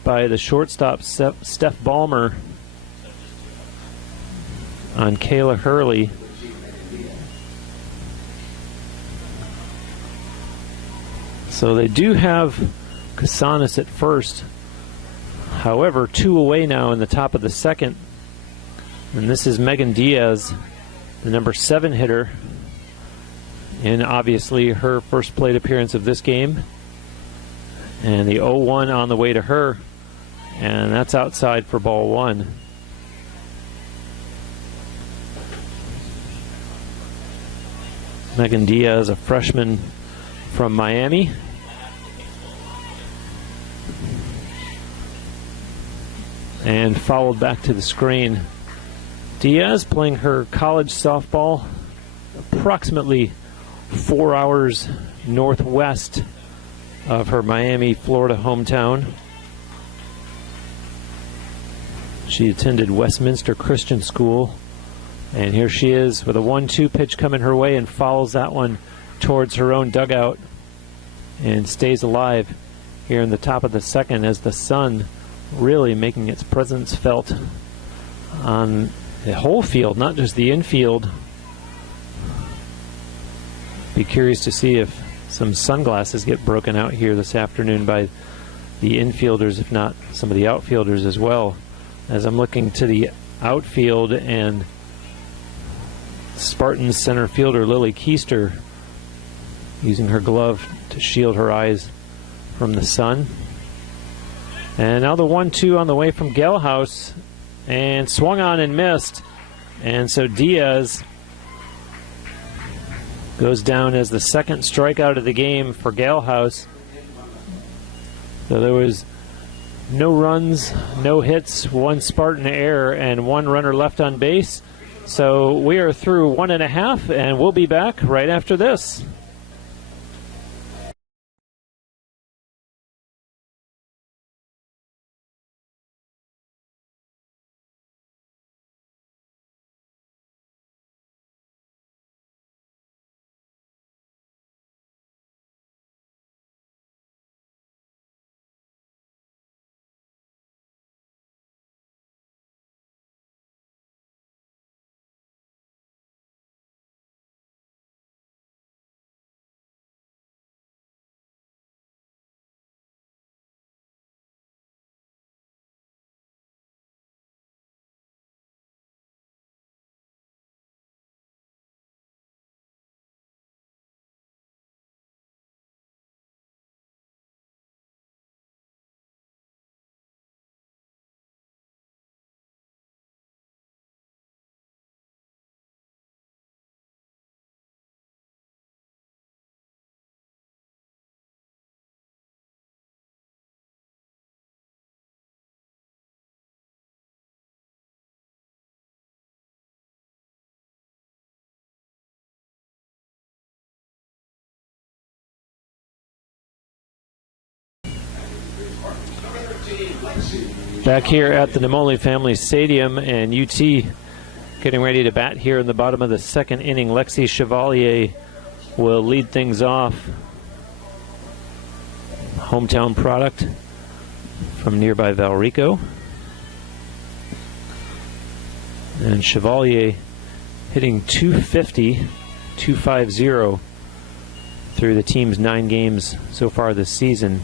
by the shortstop Steph Ballmer on Kayla Hurley. So they do have Casanas at first. However, 2 away now in the top of the second. And this is Megan Diaz, the number 7 hitter, in obviously her first plate appearance of this game. And the 0-1 on the way to her, and that's outside for ball 1. Megan Diaz, a freshman from Miami. And fouled back to the screen. Diaz playing her college softball approximately 4 hours northwest of her Miami, Florida hometown. She attended Westminster Christian School, and here she is with a 1-2 pitch coming her way, and fouls that one towards her own dugout and stays alive here in the top of the second, as the sun really making its presence felt on the whole field, not just the infield. Be curious to see if some sunglasses get broken out here this afternoon by the infielders, if not some of the outfielders as well. As I'm looking to the outfield, and Spartans center fielder Lily Keister using her glove to shield her eyes from the sun. And now the 1-2 on the way from Gelhaus, and swung on and missed. And so Diaz goes down as the second strikeout of the game for Gelhaus. So there was no runs, no hits, one Spartan error, and one runner left on base. So we are through 1.5, and we'll be back right after this. Back here at the Namoli Family Stadium, and UT getting ready to bat here in the bottom of the second inning. Lexi Chevalier will lead things off. Hometown product from nearby Valrico. And Chevalier hitting .250, .250 through the team's 9 games so far this season,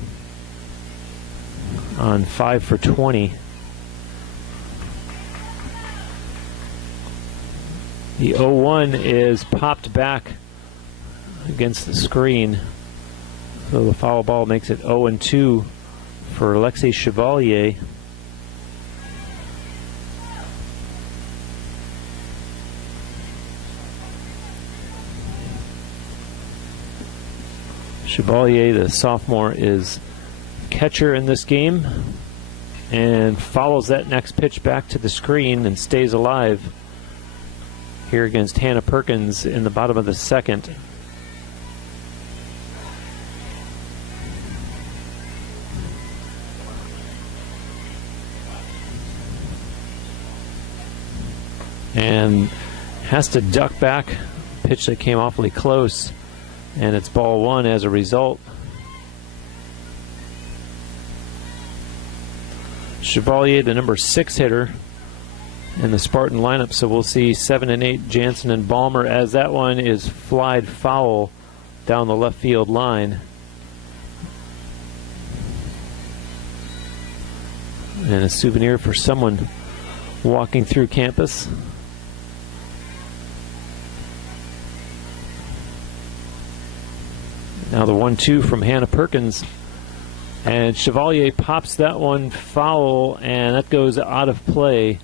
on 5 for 20. The 0-1 is popped back against the screen, so the foul ball makes it 0-2 for Alexei Chevalier. Chevalier, the sophomore, is catcher in this game and follows that next pitch back to the screen and stays alive here against Hannah Perkins in the bottom of the second. And has to duck back, pitch that came awfully close, and it's ball 1 as a result. Chevalier, the number 6 hitter in the Spartan lineup, so we'll see 7 and 8 Jansen and Balmer, as that one is flied foul down the left field line. And a souvenir for someone walking through campus. Now the 1-2 from Hannah Perkins. And Chevalier pops that one foul, and that goes out of play.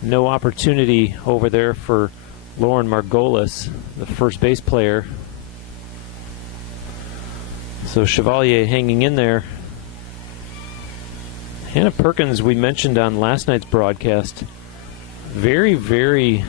No opportunity over there for Lauren Margolis, the first base player. So Chevalier hanging in there. Hannah Perkins, we mentioned on last night's broadcast, very, very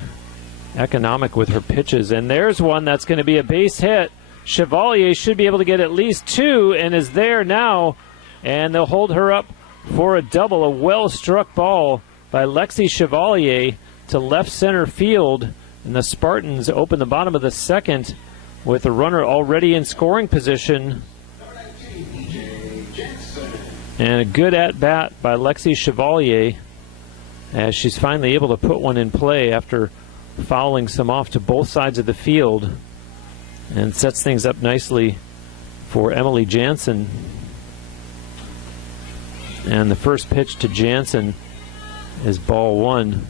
economic with her pitches. And there's one that's going to be a base hit. Chevalier should be able to get at least 2 and is there now. And they'll hold her up for a double. A well-struck ball by Lexi Chevalier to left center field. And the Spartans open the bottom of the second with a runner already in scoring position. And a good at-bat by Lexi Chevalier as she's finally able to put one in play after fouling some off to both sides of the field. And sets things up nicely for Emily Jansen. And the first pitch to Jansen is ball one.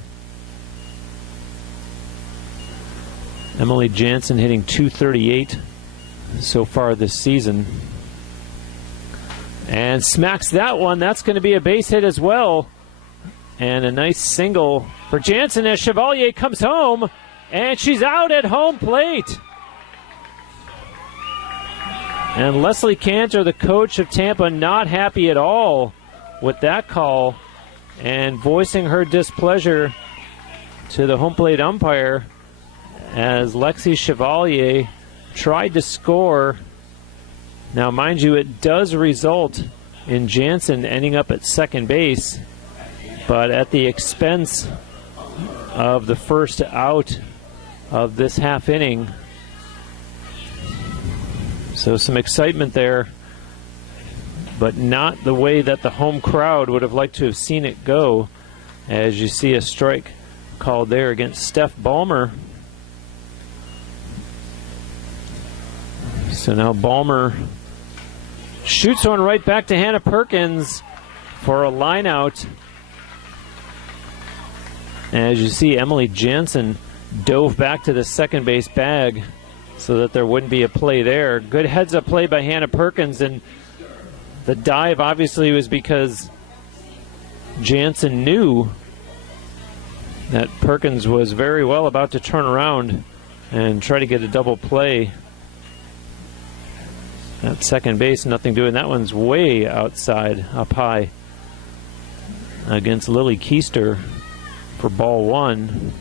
Emily Jansen hitting .238 so far this season. And smacks that one. That's going to be a base hit as well. And a nice single for Jansen as Chevalier comes home. And she's out at home plate. And Leslie Cantor, the coach of Tampa, not happy at all with that call and voicing her displeasure to the home plate umpire as Lexi Chevalier tried to score. Now, mind you, it does result in Jansen ending up at second base, but at the expense of the first out of this half inning. So some excitement there, but not the way that the home crowd would have liked to have seen it go, as you see a strike called there against Steph Ballmer. So now Ballmer shoots one right back to Hannah Perkins for a line out. As you see, Emily Jansen dove back to the second base bag so that there wouldn't be a play there. Good heads-up play by Hannah Perkins, and the dive obviously was because Jansen knew that Perkins was very well about to turn around and try to get a double play at second base. Nothing doing. That one's way outside, up high against Lily Keister for ball one.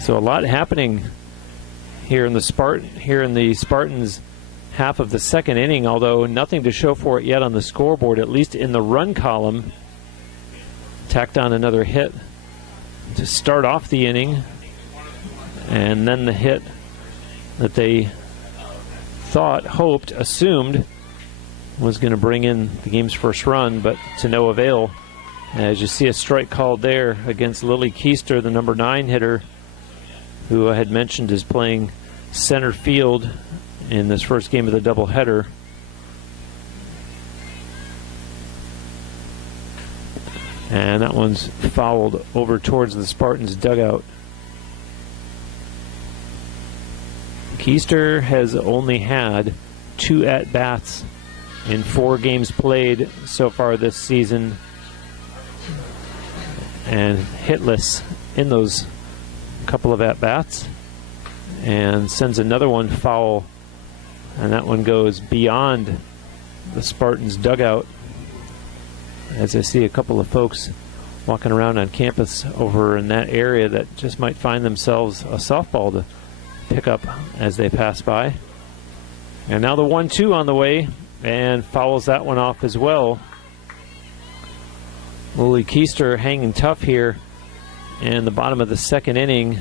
So a lot happening here in the Spartans half of the second inning, although nothing to show for it yet on the scoreboard, at least in the run column. Tacked on another hit to start off the inning, and then the hit that they assumed was going to bring in the game's first run, but to no avail. As you see a strike called there against Lily Keister, the number 9 hitter, who I had mentioned is playing center field in this first game of the doubleheader. And that one's fouled over towards the Spartans' dugout. Keister has only had 2 at-bats in 4 games played so far this season, and hitless in those couple of at-bats, and sends another one foul, and that one goes beyond the Spartans' dugout. As I see a couple of folks walking around on campus over in that area that just might find themselves a softball to pick up as they pass by. And now the 1-2 on the way, and fouls that one off as well. Lily Keister hanging tough here in the bottom of the second inning.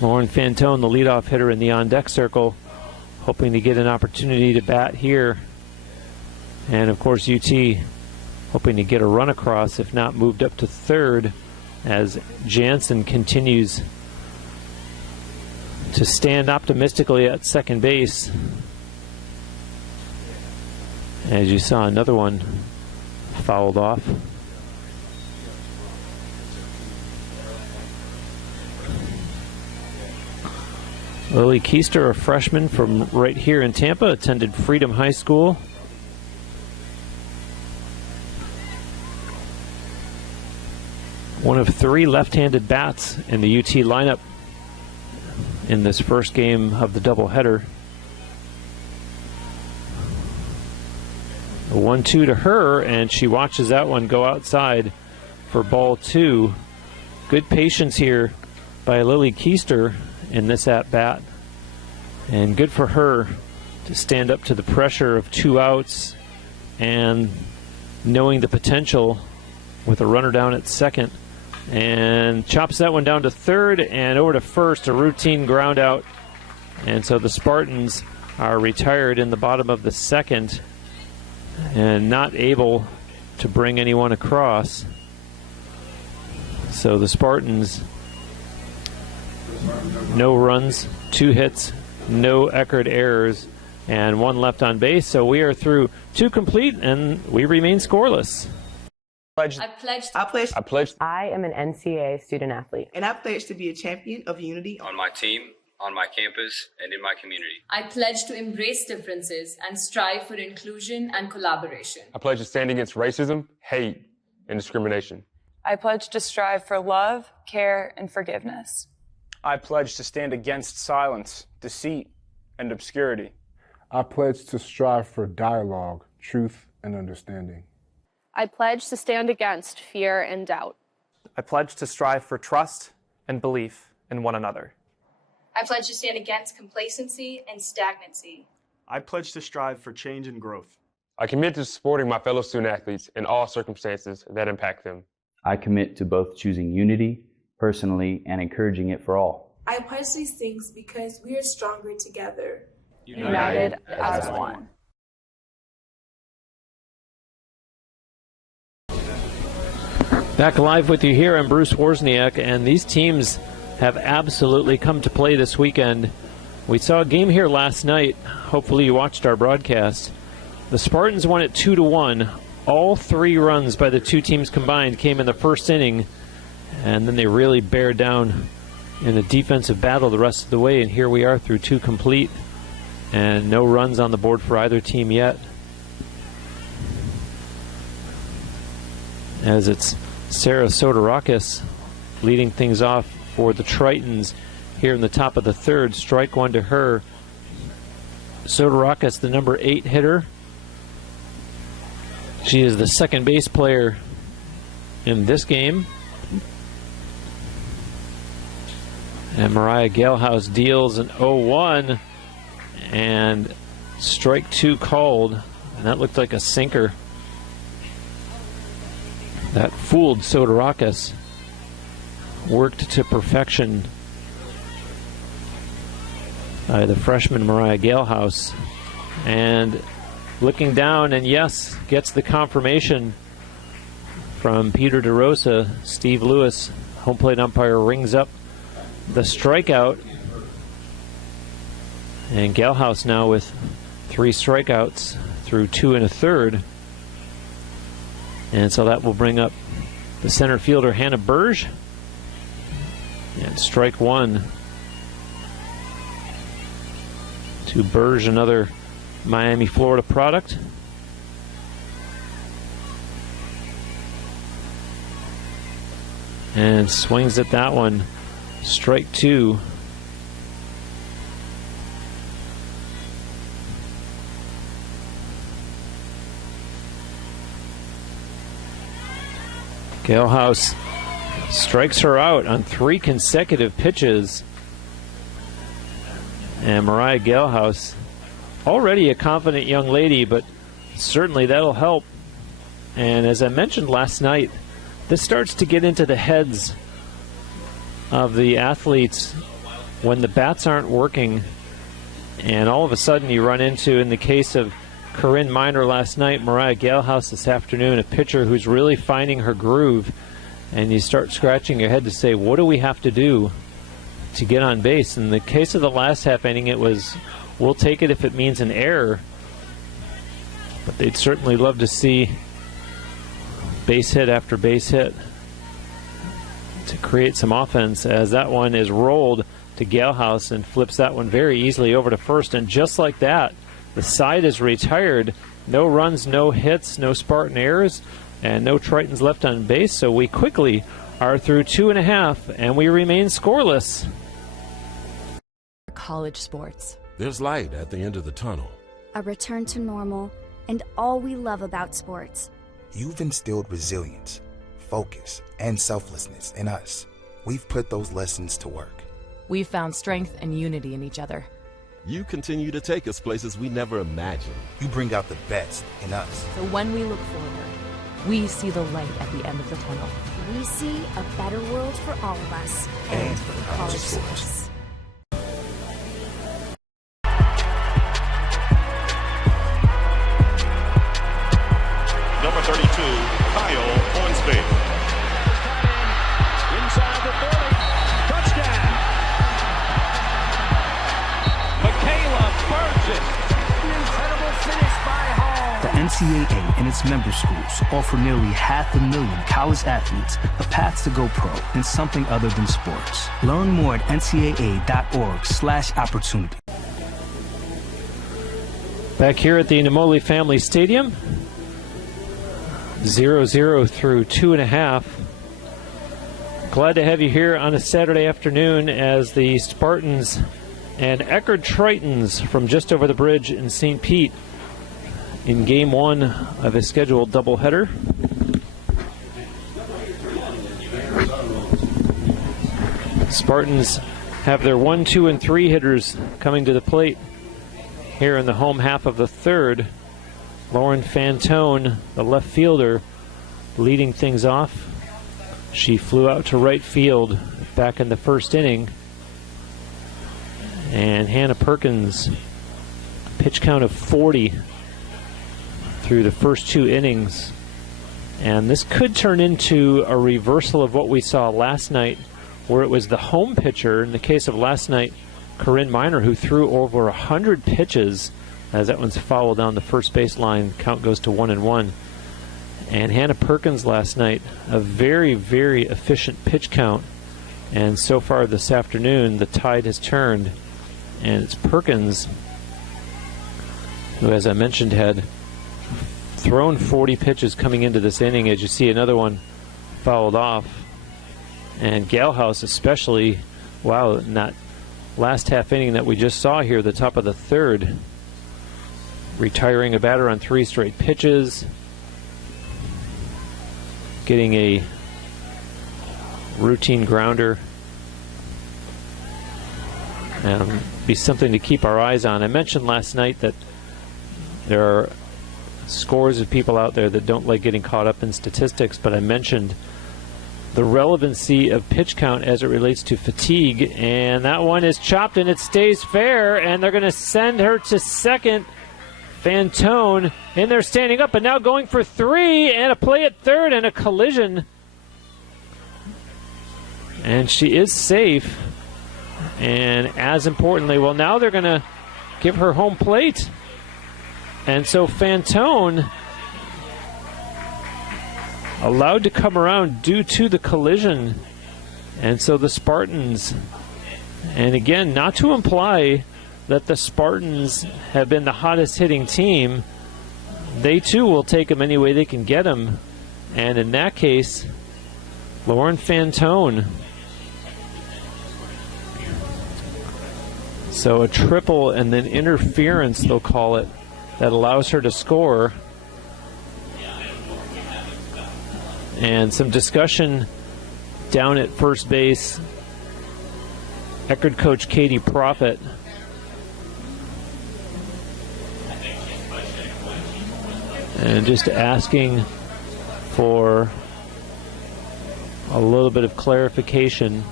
Lauren Fantone, the leadoff hitter in the on-deck circle, hoping to get an opportunity to bat here. And of course UT hoping to get a run across, if not moved up to third, as Jansen continues to stand optimistically at second base. As you saw, another one fouled off. Lily Keister, a freshman from right here in Tampa, attended Freedom High School. One of 3 left-handed bats in the UT lineup in this first game of the doubleheader. A 1-2 to her, and she watches that one go outside for ball 2. Good patience here by Lily Keister in this at-bat, and good for her to stand up to the pressure of 2 outs and knowing the potential with a runner down at second, and chops that one down to third and over to first, a routine ground out. And so the Spartans are retired in the bottom of the second and not able to bring anyone across. So the Spartans, no runs, 2 hits, no Eckerd errors, and 1 left on base. So we are through 2 complete, and we remain scoreless. I pledged. I am an NCAA student athlete. And I pledge to be a champion of unity on my team, on my campus, and in my community. I pledge to embrace differences and strive for inclusion and collaboration. I pledge to stand against racism, hate, and discrimination. I pledge to strive for love, care, and forgiveness. I pledge to stand against silence, deceit, and obscurity. I pledge to strive for dialogue, truth, and understanding. I pledge to stand against fear and doubt. I pledge to strive for trust and belief in one another. I pledge to stand against complacency and stagnancy. I pledge to strive for change and growth. I commit to supporting my fellow student athletes in all circumstances that impact them. I commit to both choosing unity personally and encouraging it for all. I pledge these things because we are stronger together. United as one. Back live with you here. I'm Bruce Wozniak, and these teams have absolutely come to play this weekend. We saw a game here last night. Hopefully you watched our broadcast. The Spartans won it 2-1. All 3 runs by the 2 teams combined came in the first inning, and then they really bared down in a defensive battle the rest of the way, and here we are through 2 complete, and no runs on the board for either team yet. As it's Sarah Soterakis leading things off for the Tritons here in the top of the 3rd. Strike 1 to her. Soterakis, the number 8 hitter. She is the second base player in this game. And Mariah Galehouse deals an 0-1, and strike 2 called, and that looked like a sinker. That fooled Soterakis. Worked to perfection by the freshman Mariah Galehouse. And looking down, and yes, gets the confirmation from Peter DeRosa. Steve Lewis, home plate umpire, rings up the strikeout. And Galehouse now with 3 strikeouts through 2 1/3. And so that will bring up the center fielder, Hannah Burge. And strike 1 to Burge, another Miami, Florida product. And swings at that one. Strike 2. Galehouse strikes her out on 3 consecutive pitches. And Mariah Galehouse, already a confident young lady, but certainly that'll help. And as I mentioned last night, this starts to get into the heads of the athletes when the bats aren't working, and all of a sudden you run into, in the case of Corinne Miner last night, Mariah Galehouse this afternoon, a pitcher who's really finding her groove, and you start scratching your head to say, what do we have to do to get on base? In the case of the last half inning, it was, we'll take it if it means an error, but they'd certainly love to see base hit after base hit to create some offense, as that one is rolled to Galehouse and flips that one very easily over to first. And just like that, the side is retired. No runs, no hits, no Spartan errors, and no Tritons left on base. So we quickly are through 2 1/2, and we remain scoreless. College sports. There's light at the end of the tunnel. A return to normal, and all we love about sports. You've instilled resilience, focus, and selflessness in us. We've put those lessons to work. We've found strength and unity in each other. You continue to take us places we never imagined. You bring out the best in us. So when we look forward, we see the light at the end of the tunnel. We see a better world for all of us and for college sports. Number 32, Kyle Hornsby. Inside the 30. Touchdown. Michaela Burgess. NCAA and its member schools offer nearly 500,000 college athletes a path to go pro in something other than sports. Learn more at ncaa.org/opportunity. Back here at the Namoli Family Stadium, 0-0 through 2.5. Glad to have you here on a Saturday afternoon as the Spartans and Eckerd Tritons from just over the bridge in St. Pete in game one of a scheduled doubleheader. Spartans have their 1, 2, and 3 hitters coming to the plate here in the home half of the third. Lauren Fantone, the left fielder, leading things off. She flew out to right field back in the first inning. And Hannah Perkins, pitch count of 40 through the first 2 innings. And this could turn into a reversal of what we saw last night, where it was the home pitcher, in the case of last night, Corinne Miner, who threw over 100 pitches, as that one's fouled down the first base line. Count goes to 1-1. And Hannah Perkins last night, a very, very efficient pitch count. And so far this afternoon, the tide has turned. And it's Perkins, who, as I mentioned, had thrown 40 pitches coming into this inning. As you see, another one fouled off. And Galhouse especially, wow, in that last half inning that we just saw here, the top of the third, retiring a batter on 3 straight pitches, getting a routine grounder. Be something to keep our eyes on. I mentioned last night that there are scores of people out there that don't like getting caught up in statistics, but I mentioned the relevancy of pitch count as it relates to fatigue, and that one is chopped and it stays fair, and they're going to send her to second. Fantone in there standing up, and now going for 3, and a play at third and a collision. And she is safe. And as importantly, well, now they're going to give her home plate. And so Fantone allowed to come around due to the collision. And so the Spartans, and again, not to imply that the Spartans have been the hottest hitting team, they too will take them any way they can get them. And in that case, Lauren Fantone. So a triple and then interference, they'll call it, that allows her to score. And some discussion down at first base. Eckerd coach Katie Profit and just asking for a little bit of clarification.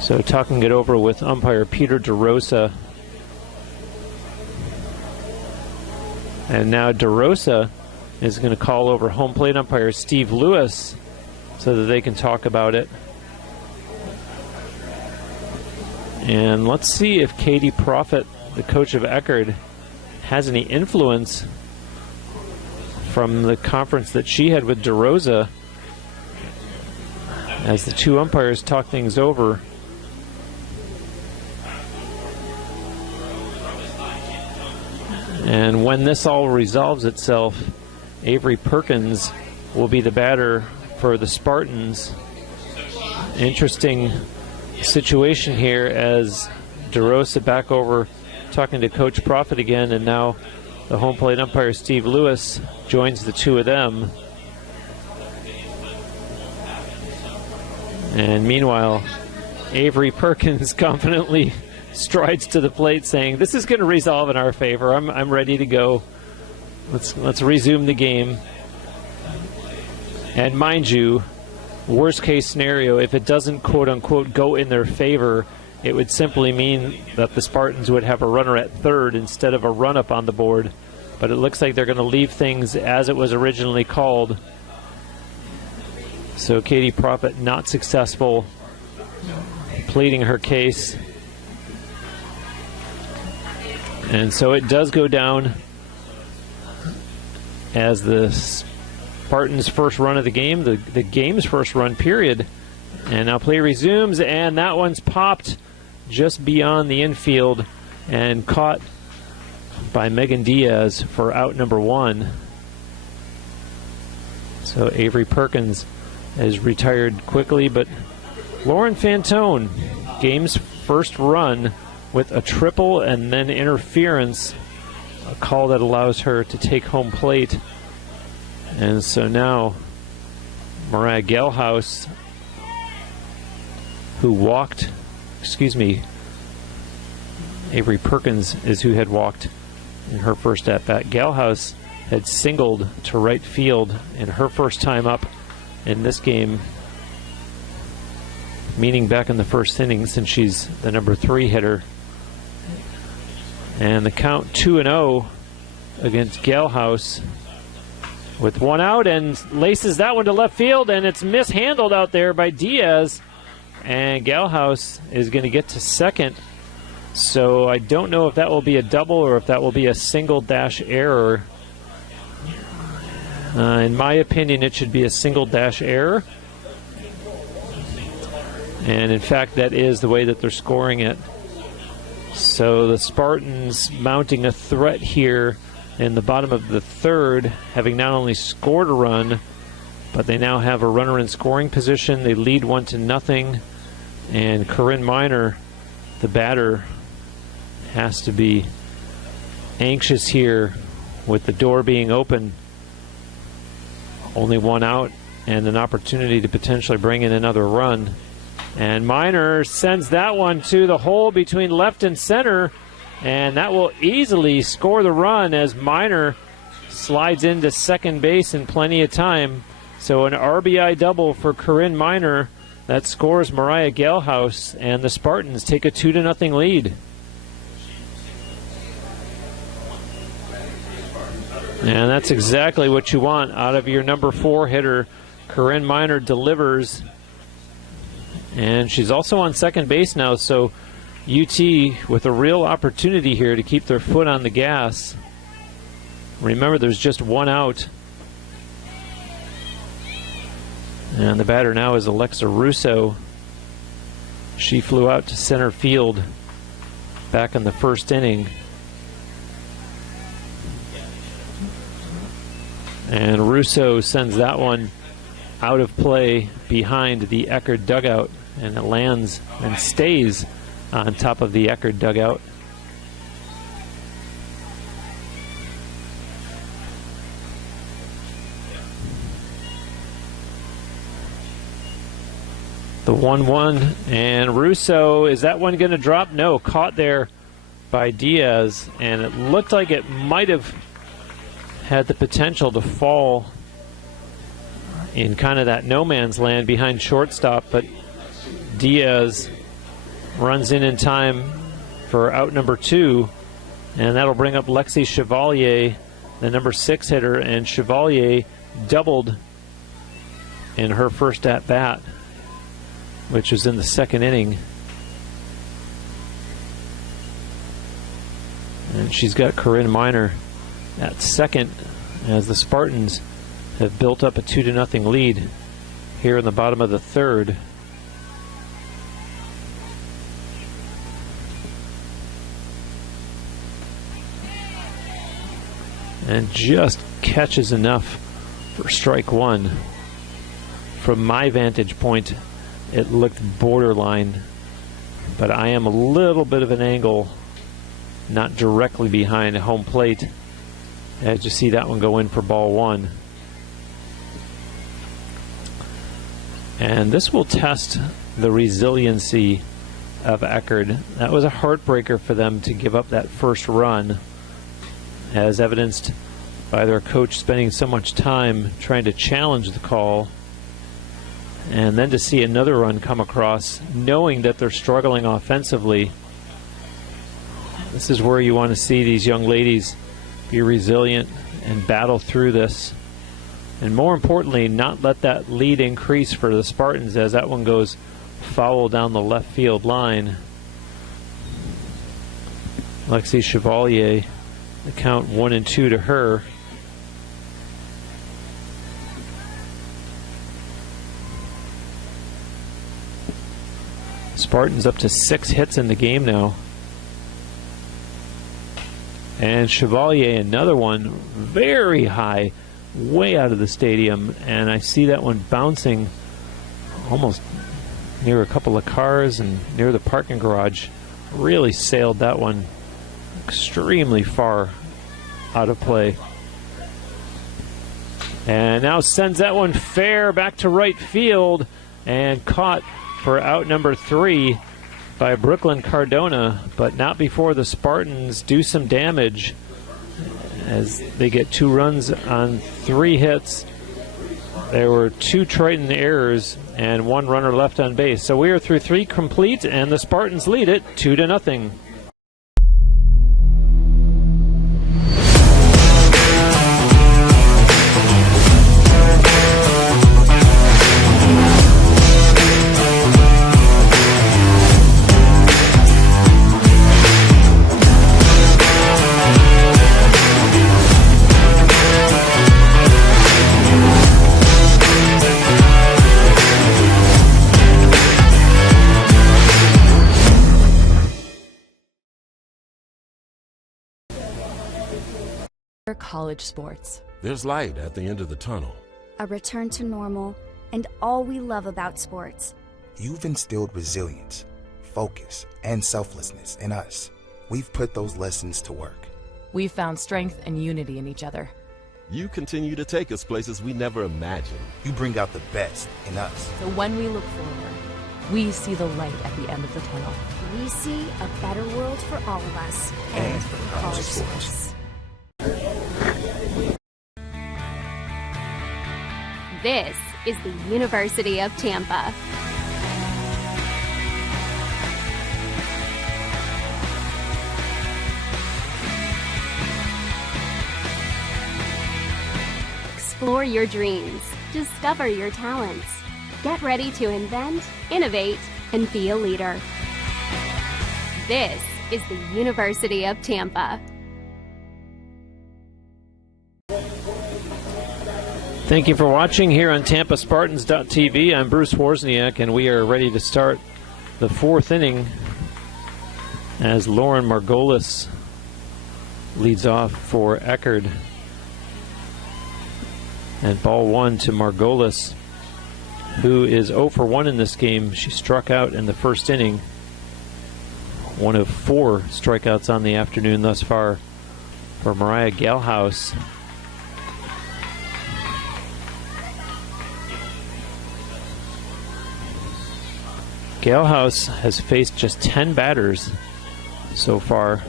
So talking it over with umpire Peter DeRosa. And now DeRosa is going to call over home plate umpire Steve Lewis so that they can talk about it. And let's see if Katie Profit, the coach of Eckerd, has any influence from the conference that she had with DeRosa as the two umpires talk things over. And when this all resolves itself, Avery Perkins will be the batter for the Spartans. Interesting situation here as DeRosa back over talking to Coach Profit again, and now the home plate umpire Steve Lewis joins the two of them. And meanwhile, Avery Perkins confidently strides to the plate saying, this is going to resolve in our favor. I'm ready to go. Let's resume the game. And mind you, worst case scenario, if it doesn't quote unquote go in their favor, it would simply mean that the Spartans would have a runner at third instead of a run up on the board. But it looks like they're going to leave things as it was originally called. So Katie Profit not successful pleading her case. And so it does go down as the Spartans' first run of the game, the game's first run, period. And now play resumes, and that one's popped just beyond the infield and caught by Megan Diaz for out number 1. So Avery Perkins is retired quickly, but Lauren Fantone, game's first run with a triple and then interference, a call that allows her to take home plate. And so now Mariah Gelhaus, who walked, Avery Perkins is who had walked in her first at-bat. Gelhaus had singled to right field in her first time up in this game, meaning back in the first inning, since she's the number 3 hitter. And the count 2-0 against Gelhaus with 1 out, and laces that one to left field, and it's mishandled out there by Diaz. And Gelhaus is going to get to second. So I don't know if that will be a double or if that will be a single dash error. In my opinion, it should be a single dash error. And in fact, that is the way that they're scoring it. So the Spartans mounting a threat here in the bottom of the third, having not only scored a run, but they now have a runner in scoring position. They lead 1-0, and Corinne Miner, the batter, has to be anxious here with the door being open. Only 1 out and an opportunity to potentially bring in another run. And Miner sends that one to the hole between left and center, and that will easily score the run as Miner slides into second base in plenty of time. So an RBI double for Corinne Miner that scores Mariah Gelhaus, and the Spartans take a 2-0 lead. And that's exactly what you want out of your number 4 hitter. Corinne Miner delivers, and she's also on second base now, so UT with a real opportunity here to keep their foot on the gas. Remember, there's just 1 out. And the batter now is Alexa Russo. She flew out to center field back in the first inning. And Russo sends that one out of play behind the Eckerd dugout, and it lands and stays on top of the Eckerd dugout. The 1-1, and Russo, is that one going to drop? No, caught there by Diaz, and it looked like it might have had the potential to fall in kind of that no man's land behind shortstop, but Diaz runs in time for out number 2, and that'll bring up Lexi Chevalier, the number 6 hitter, and Chevalier doubled in her first at-bat, which was in the second inning. And she's got Corinne Miner at second as the Spartans have built up a 2-0 lead here in the bottom of the third. And just catches enough for strike 1. From my vantage point, it looked borderline, but I am a little bit of an angle, not directly behind home plate, as you see that one go in for ball 1. And this will test the resiliency of Eckerd. That was a heartbreaker for them to give up that first run, as evidenced by their coach spending so much time trying to challenge the call, and then to see another run come across, knowing that they're struggling offensively. This is where you want to see these young ladies be resilient and battle through this. And more importantly, not let that lead increase for the Spartans as that one goes foul down the left field line. Lexi Chevalier, the count 1-2 to her. Spartans up to 6 hits in the game now. And Chevalier, another one very high, way out of the stadium, and I see that one bouncing almost near a couple of cars and near the parking garage. Really sailed that one extremely far out of play. And now sends that one fair back to right field and caught for out number 3 by Brooklyn Cardona, but not before the Spartans do some damage as they get 2 runs on 3 hits. There were 2 Triton errors and 1 runner left on base. So we are through 3 complete, and the Spartans lead it 2-0. College sports. There's light at the end of the tunnel. A return to normal, and all we love about sports. You've instilled resilience, focus, and selflessness in us. We've put those lessons to work. We've found strength and unity in each other. You continue to take us places we never imagined. You bring out the best in us. So when we look forward, we see the light at the end of the tunnel. We see a better world for all of us and for college sports. This is the University of Tampa. Explore your dreams, discover your talents, get ready to invent, innovate, and be a leader. This is the University of Tampa. Thank you for watching here on TampaSpartans.tv. I'm Bruce Wozniak, and we are ready to start the 4th inning as Lauren Margolis leads off for Eckerd. And ball 1 to Margolis, who is 0 for 1 in this game. She struck out in the first inning. One of 4 strikeouts on the afternoon thus far for Mariah Galhouse. Galhouse has faced just 10 batters so far.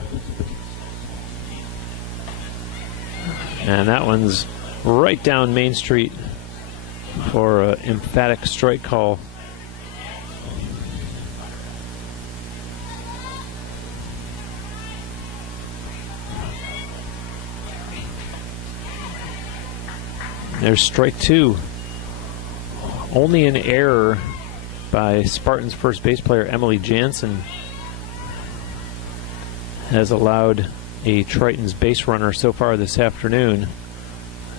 And that one's right down Main Street for an emphatic strike call. There's strike 2. Only an error by Spartans first base player Emily Jansen has allowed a Triton's base runner so far this afternoon.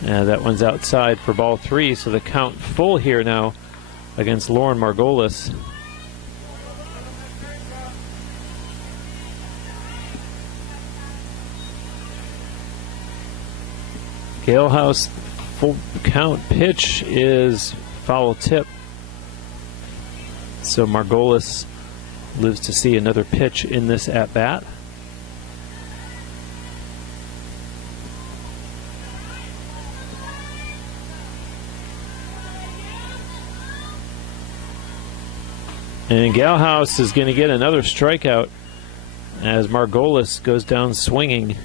That one's outside for ball 3, so the count full here now against Lauren Margolis. Galehouse full count pitch is foul tip. So Margolis lives to see another pitch in this at-bat. And Galhouse is going to get another strikeout as Margolis goes down swinging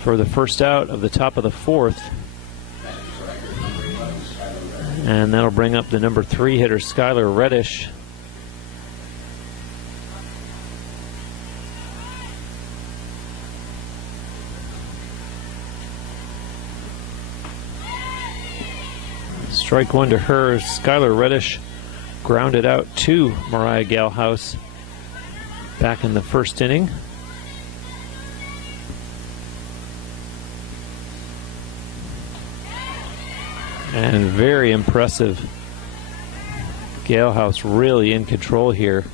for the first out of the top of the 4th. And that'll bring up the number 3 hitter, Skylar Reddish. Strike 1 to her. Skylar Reddish grounded out to Mariah Galhouse back in the first inning. And very impressive. Galehouse really in control here.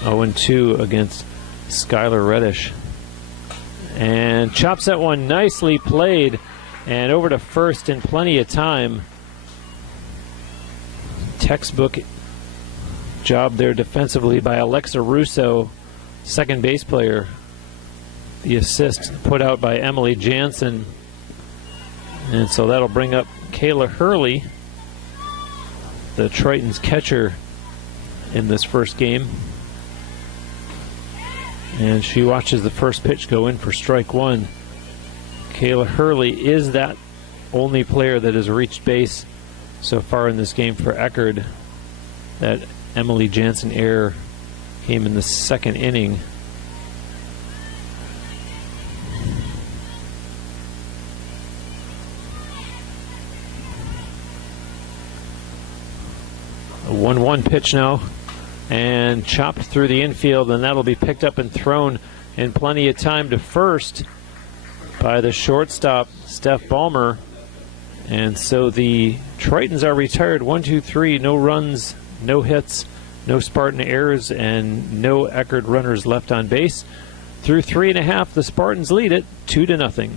0-2 against Skylar Reddish. And chops that one, nicely played. And over to first in plenty of time. Textbook job there defensively by Alexa Russo, second base player. The assist put out by Emily Jansen. And so that'll bring up Kayla Hurley, the Triton's catcher in this first game. And she watches the first pitch go in for strike one. Kayla Hurley is that only player that has reached base so far in this game for Eckerd. That Emily Jansen error came in the second inning. A 1-1 pitch now, and chopped through the infield, and that'll be picked up and thrown in plenty of time to first by the shortstop, Steph Ballmer. And so the Tritons are retired. 1, 2, 3, no runs, no hits, no Spartan errors, and no Eckerd runners left on base. Through 3.5, the Spartans lead it 2-0.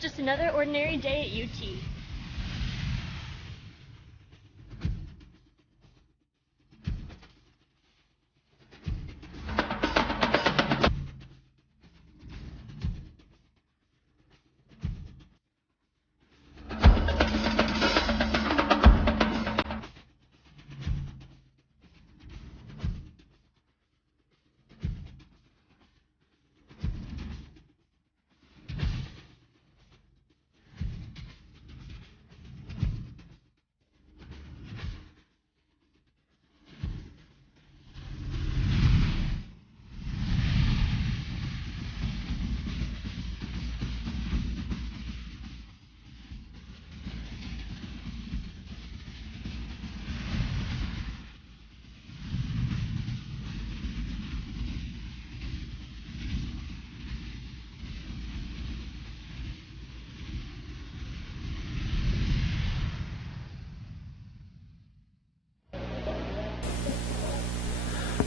Just another ordinary day at UT.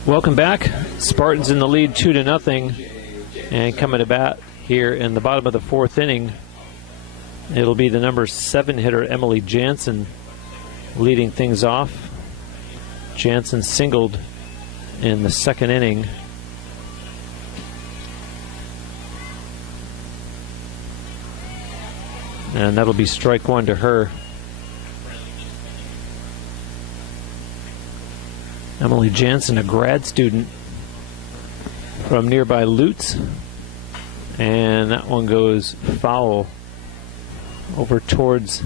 Welcome back. Spartans in the lead 2-0, and coming to bat here in the bottom of the fourth inning, it'll be the number 7 hitter Emily Jansen leading things off. Jansen singled in the second inning. And that'll be strike one to her. Emily Jansen, a grad student from nearby Lutz, and that one goes foul over towards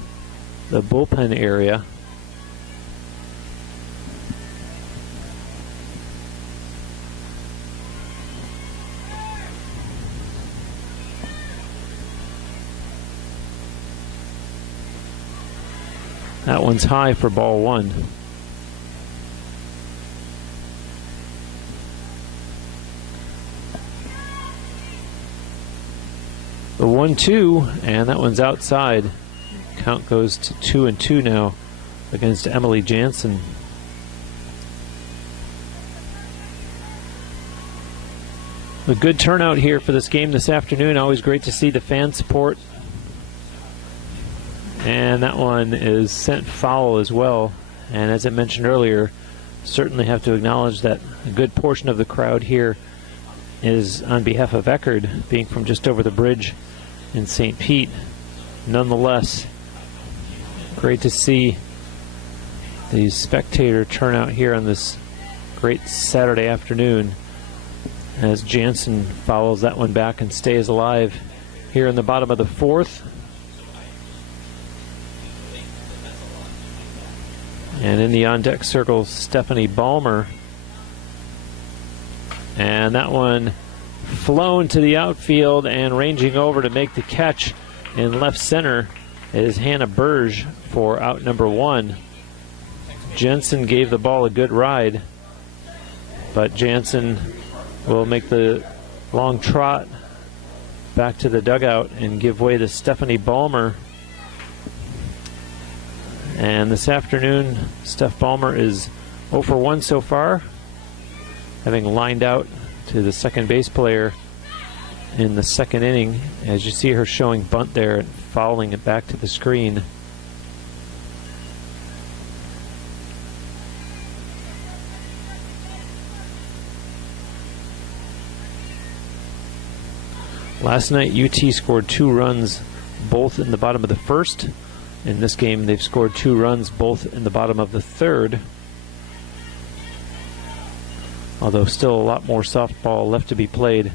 the bullpen area. That one's high for ball one. The 1-2, and that one's outside. Count goes to 2-2 now against Emily Jansen. A good turnout here for this game this afternoon. Always great to see the fan support. And that one is sent foul as well. And as I mentioned earlier, certainly have to acknowledge that a good portion of the crowd here is on behalf of Eckerd, being from just over the bridge in St. Pete. Nonetheless, great to see the spectator turnout here on this great Saturday afternoon as Jansen follows that one back and stays alive here in the bottom of the fourth. And in the on-deck circle, Stephanie Ballmer. And that one flown to the outfield, and ranging over to make the catch in left center is Hannah Burge for out number one. Jensen gave the ball a good ride. but Jansen will make the long trot back to the dugout and give way to Stephanie Ballmer. And this afternoon, Steph Ballmer is 0 for 1 so far, having lined out to the second base player in the second inning. As you see her showing bunt there and fouling it back to the screen. Last night, UT scored 2 runs, both in the bottom of the first. In this game, they've scored 2 runs, both in the bottom of the third. Although still a lot more softball left to be played.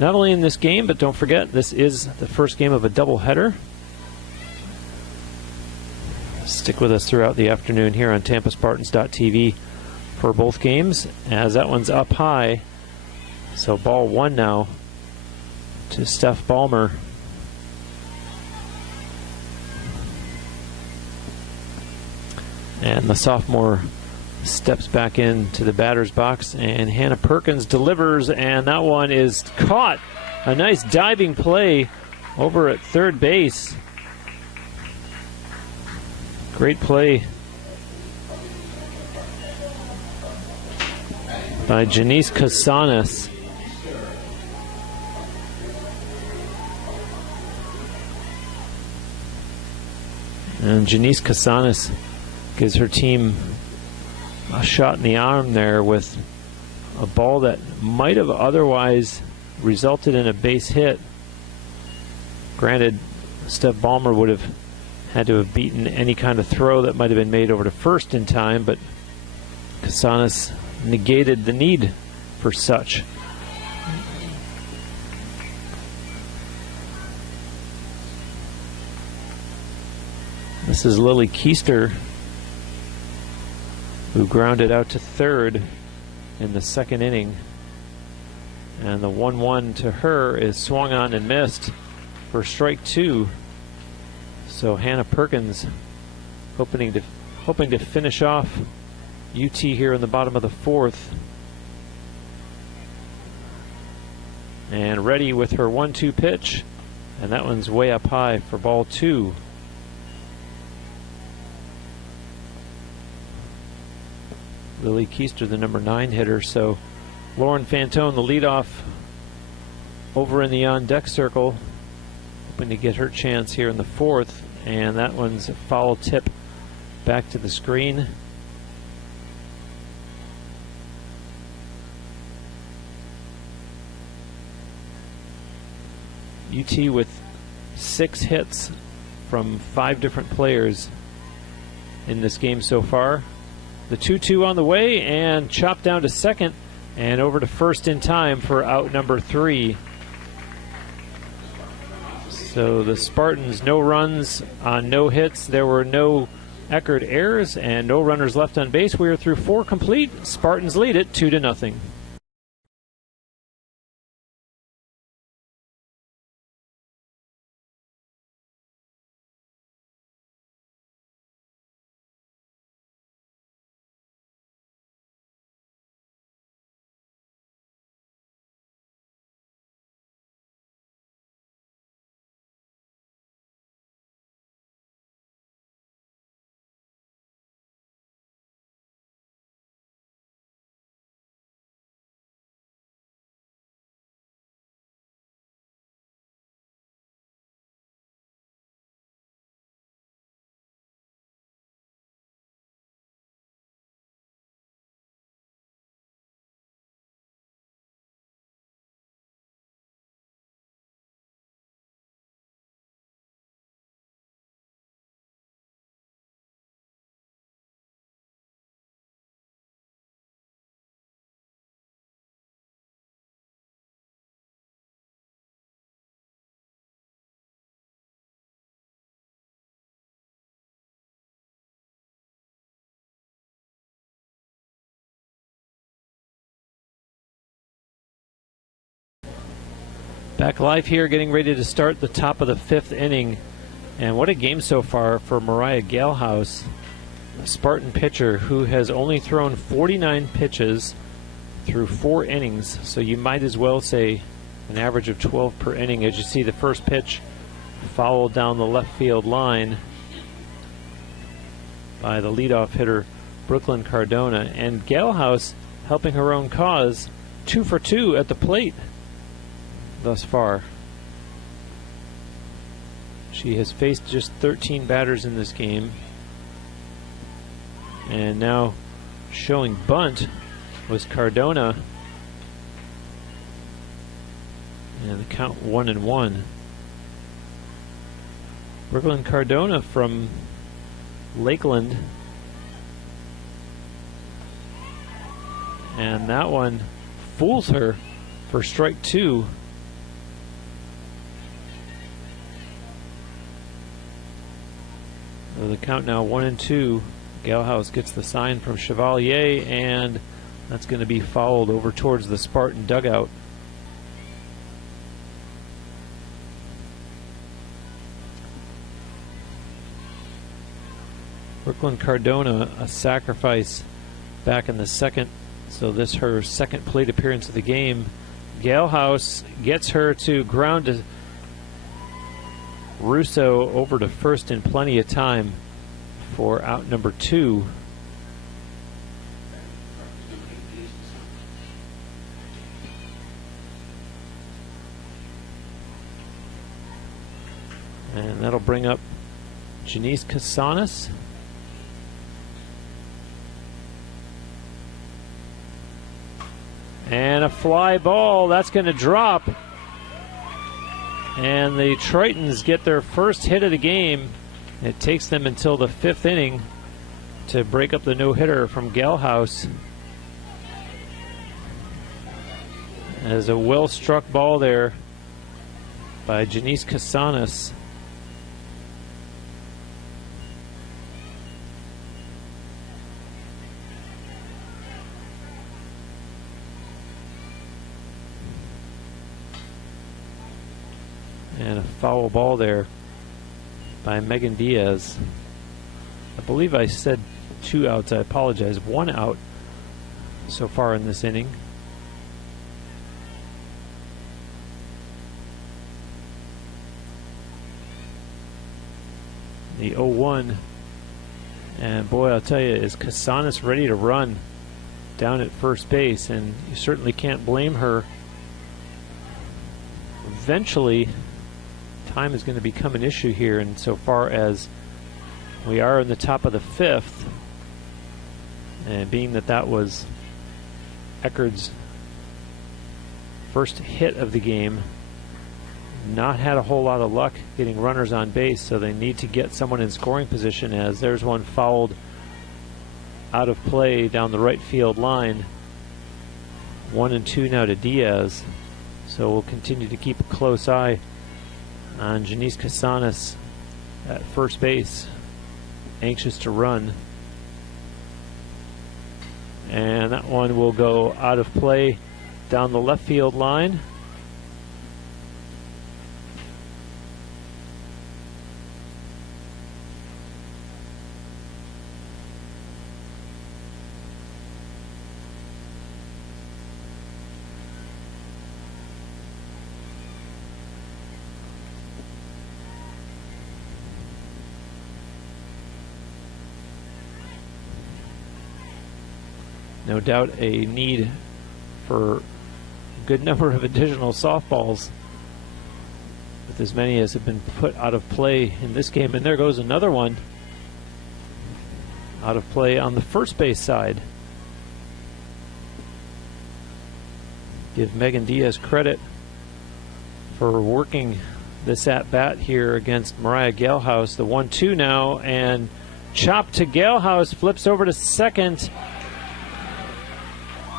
Not only in this game, but don't forget, this is the first game of a doubleheader. Stick with us throughout the afternoon here on TampaSpartans.tv for both games, as that one's up high. So ball 1 now to Steph Ballmer. And the sophomore steps back into the batter's box, and Hannah Perkins delivers, and that one is caught. A nice diving play over at third base. Great play by Janice Casanas. And Janice Casanas gives her team a shot in the arm there with a ball that might have otherwise resulted in a base hit. Granted, Steph Ballmer would have had to have beaten any kind of throw that might have been made over to first in time, but Casanas negated the need for such. This is Lily Keister, who grounded out to third in the second inning. And the 1-1 to her is swung on and missed for strike 2. So Hannah Perkins hoping to finish off UT here in the bottom of the fourth. And ready with her 1-2 pitch. And that one's way up high for ball 2. Lily Keister, the number 9 hitter. So Lauren Fantone, the leadoff, over in the on-deck circle, hoping to get her chance here in the fourth. And that one's a foul tip back to the screen. UT with 6 hits from 5 different players in this game so far. The 2-2 on the way, and chopped down to second and over to first in time for out number 3. So the Spartans, no runs on no hits. There were no Eckerd errors and no runners left on base. We are through 4 complete. Spartans lead it 2-0. Back live here, getting ready to start the top of the 5th inning. And what a game so far for Mariah Galehouse, a Spartan pitcher who has only thrown 49 pitches, through 4 innings, so you might as well say an average of 12 per inning. As you see, the first pitch fouled down the left field line by the leadoff hitter Brooklyn Cardona, and Galhouse helping her own cause, 2 for 2 at the plate thus far. She has faced just 13 batters in this game, and now showing bunt was Cardona, and the count 1-1. Brooklyn Cardona from Lakeland, and that one fools her for strike 2. So the count now 1-2. Galhouse gets the sign from Chevalier, and that's going to be fouled over towards the Spartan dugout. Brooklyn Cardona, a sacrifice back in the second, so this her second plate appearance of the game. Galhouse gets her to ground to Russo over to first in plenty of time for out number 2. And that'll bring up Janice Casanas. And a fly ball, that's going to drop. And the Tritons get their first hit of the game. It takes them until the 5th inning to break up the no-hitter from Galhouse. As a well-struck ball there by Janice Casanas. And a foul ball there by Megan Diaz. I believe I said 2 outs. I apologize. 1 out so far in this inning. The 0-1. And boy, I'll tell you, is Casanas ready to run down at first base, and you certainly can't blame her. Eventually, time is going to become an issue here, and so far as we are in the top of the 5th, and being that that was Eckerd's first hit of the game, not had a whole lot of luck getting runners on base, so they need to get someone in scoring position, as there's one fouled out of play down the right field line. 1-2 now to Diaz, so we'll continue to keep a close eye on Janice Casanas at first base, anxious to run. And that one will go out of play down the left field line. No doubt a need for a good number of additional softballs, with as many as have been put out of play in this game. And there goes another one out of play on the first base side. Give Megan Diaz credit for working this at-bat here against Mariah Galhouse. The 1-2 now, and chop to Galhouse, flips over to second,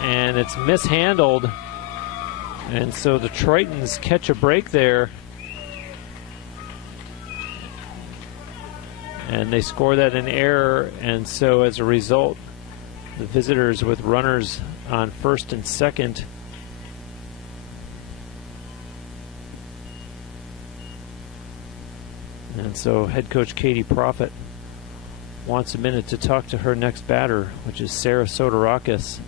and it's mishandled, and so the Tritons catch a break there, and they score that in error, and so as a result, the visitors with runners on first and second and so head coach Katie Profit wants a minute to talk to her next batter, which is Sarah Soterakis.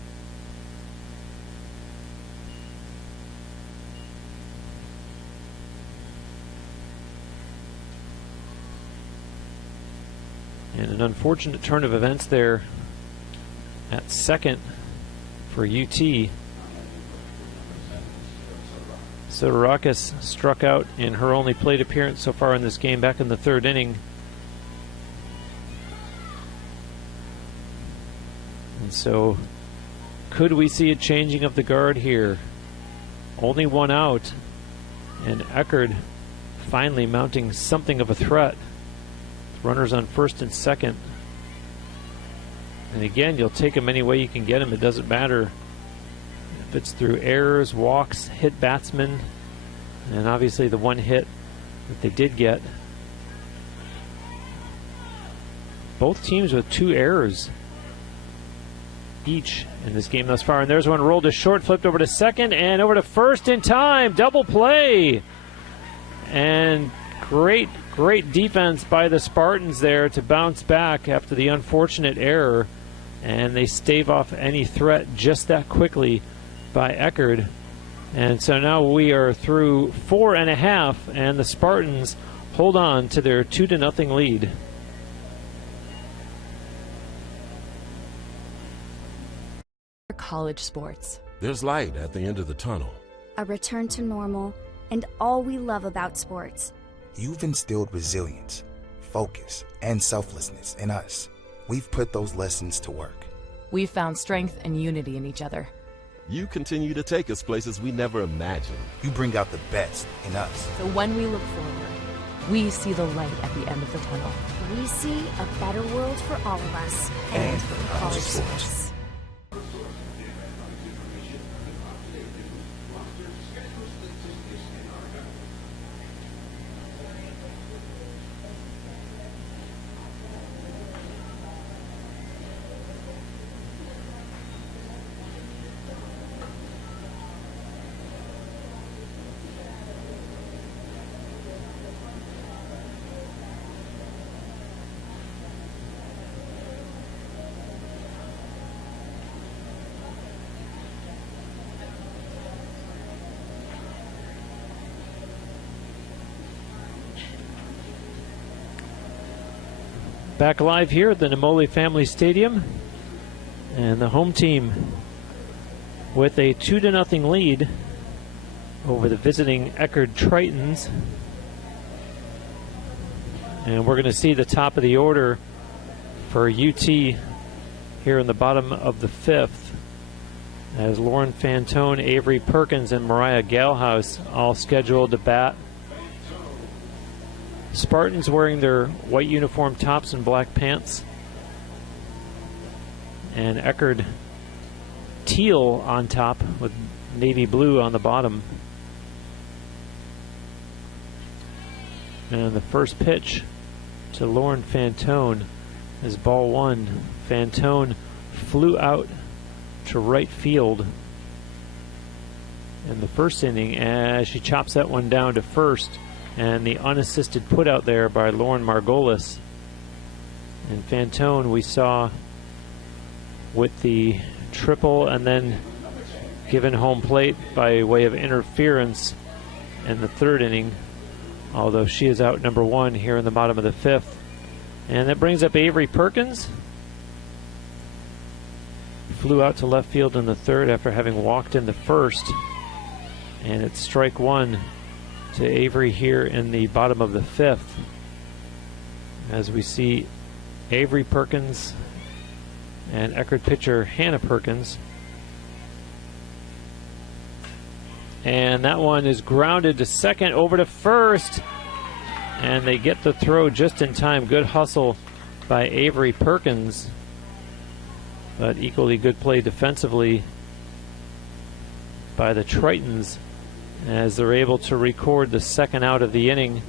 An unfortunate turn of events there at second for UT. Sotorakis struck out in her only plate appearance so far in this game back in the third inning. And so, could we see a changing of the guard here? Only one out, and Eckerd finally mounting something of a threat. Runners on first and second. And again, you'll take him any way you can get him. It doesn't matter if it's through errors, walks, hit batsmen, and obviously the one hit that they did get. Both teams with 2 errors each in this game thus far. And there's one rolled to short, flipped over to second, and over to first in time. Double play. And great defense by the Spartans there to bounce back after the unfortunate error. And they stave off any threat just that quickly by Eckerd. And so now we are through 4.5, and the Spartans hold on to their 2-0 lead. College sports. There's light at the end of the tunnel. A return to normal, and all we love about sports. You've instilled resilience, focus, and selflessness in us. We've put those lessons to work. We've found strength and unity in each other. You continue to take us places we never imagined. You bring out the best in us. So when we look forward, we see the light at the end of the tunnel. We see a better world for all of us. And for college sports. Back live here at the Namoli Family Stadium, and the home team with a 2-0 lead over the visiting Eckerd Tritons. And we're going to see the top of the order for UT here in the bottom of the 5th, as Lauren Fantone, Avery Perkins, and Mariah Galhouse all scheduled to bat. Spartans wearing their white uniform tops and black pants, and Eckerd teal on top with navy blue on the bottom. And the first pitch to Lauren Fantone is ball 1. Fantone flew out to right field in the first inning as she chops that one down to first. And the unassisted put out there by Lauren Margolis. And Fantone we saw with the triple and then given home plate by way of interference in the third inning, although she is out number 1 here in the bottom of the 5th. And that brings up Avery Perkins. Flew out to left field in the third after having walked in the first. And it's strike 1 to Avery here in the bottom of the 5th, as we see Avery Perkins and Eckerd pitcher Hannah Perkins. And that one is grounded to second, over to first, and they get the throw just in time. Good hustle by Avery Perkins, but equally good play defensively by the Tritons, as they're able to record the second out of the inning.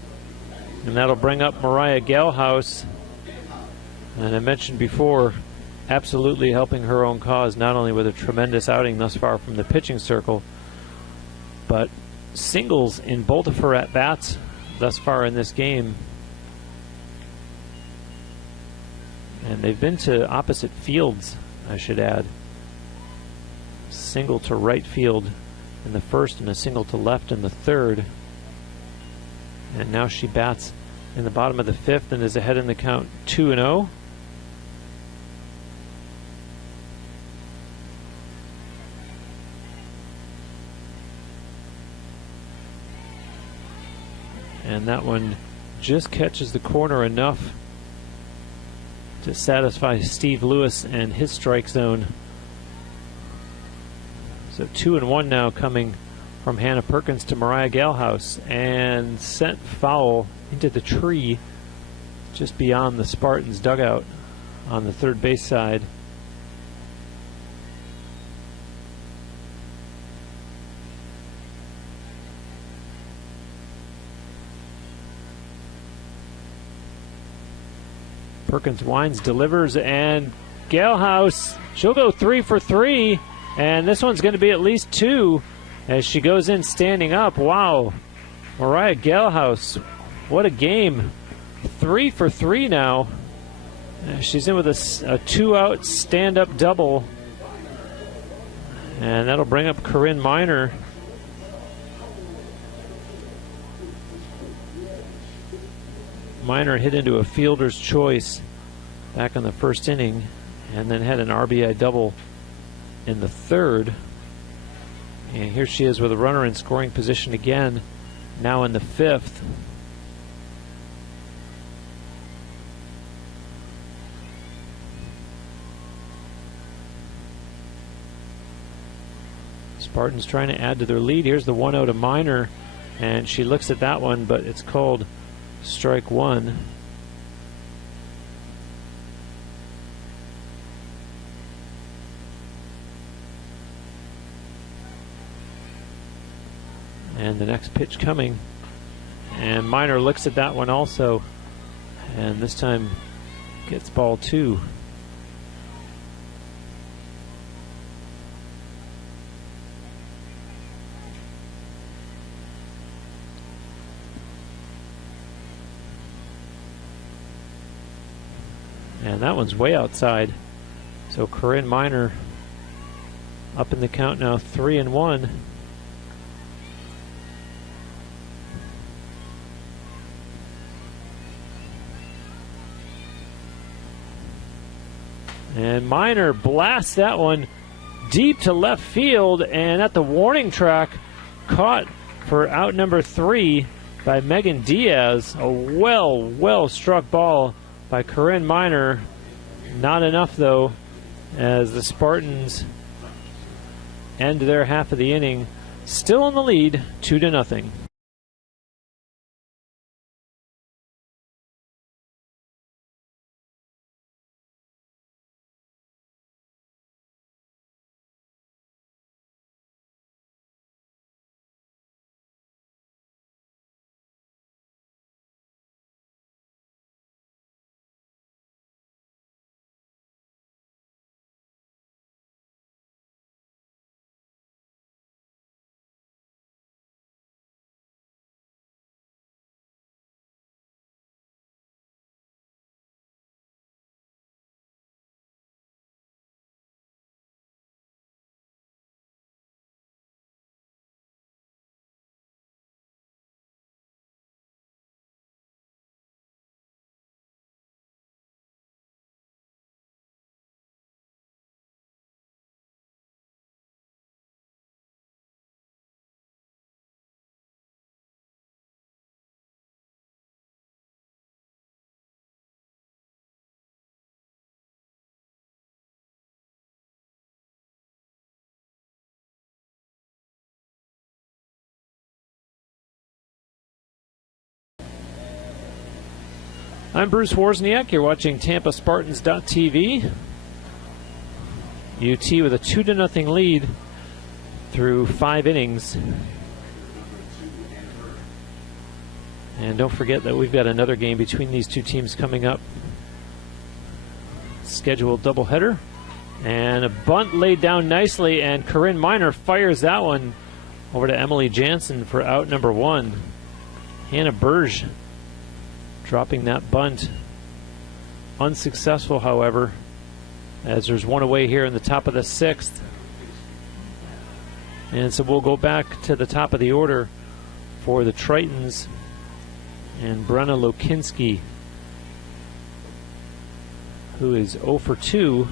And that'll bring up Mariah Galhouse. And I mentioned before, absolutely helping her own cause, not only with a tremendous outing thus far from the pitching circle, but singles in both of her at-bats thus far in this game. And they've been to opposite fields, I should add. Single to right field in the first and a single to left in the third. And now she bats in the bottom of the 5th and is ahead in the count 2-0. and that one just catches the corner enough to satisfy Steve Lewis and his strike zone. So 2-1 now coming from Hannah Perkins to Mariah Galhouse, and sent foul into the tree just beyond the Spartans dugout on the third base side. Perkins winds, delivers, and Galhouse, she'll go 3 for 3, and this one's going to be at least 2 as she goes in standing up. Wow, Mariah Galhouse, what a game. 3 for 3 now. She's in with a 2-out stand-up double, and that'll bring up Corinne Miner. Miner hit into a fielder's choice back in the first inning, and then had an RBI double in the third. And here she is with a runner in scoring position again, now in the fifth. Spartans trying to add to their lead. Here's the 1-0 to Miner, and she looks at that one, but it's called strike one. And the next pitch coming, and Miner looks at that one also, and this time gets ball 2. And that one's way outside. So Corinne Miner up in the count now, 3-1. And Miner blasts that one deep to left field, and at the warning track, caught for out number 3 by Megan Diaz. A well struck ball by Corinne Miner. Not enough though, as the Spartans end their half of the inning still in the lead, 2-0. I'm Bruce Wozniak. You're watching TampaSpartans.tv. UT with a 2-0 lead through 5 innings. And don't forget that we've got another game between these two teams coming up. Scheduled doubleheader. And a bunt laid down nicely, and Corinne Miner fires that one over to Emily Jansen for out number 1. Hannah Burge dropping that bunt. Unsuccessful, however, as there's one away here in the top of the 6th. And so we'll go back to the top of the order for the Tritons and Brenna Lokinski, who is 0 for 2.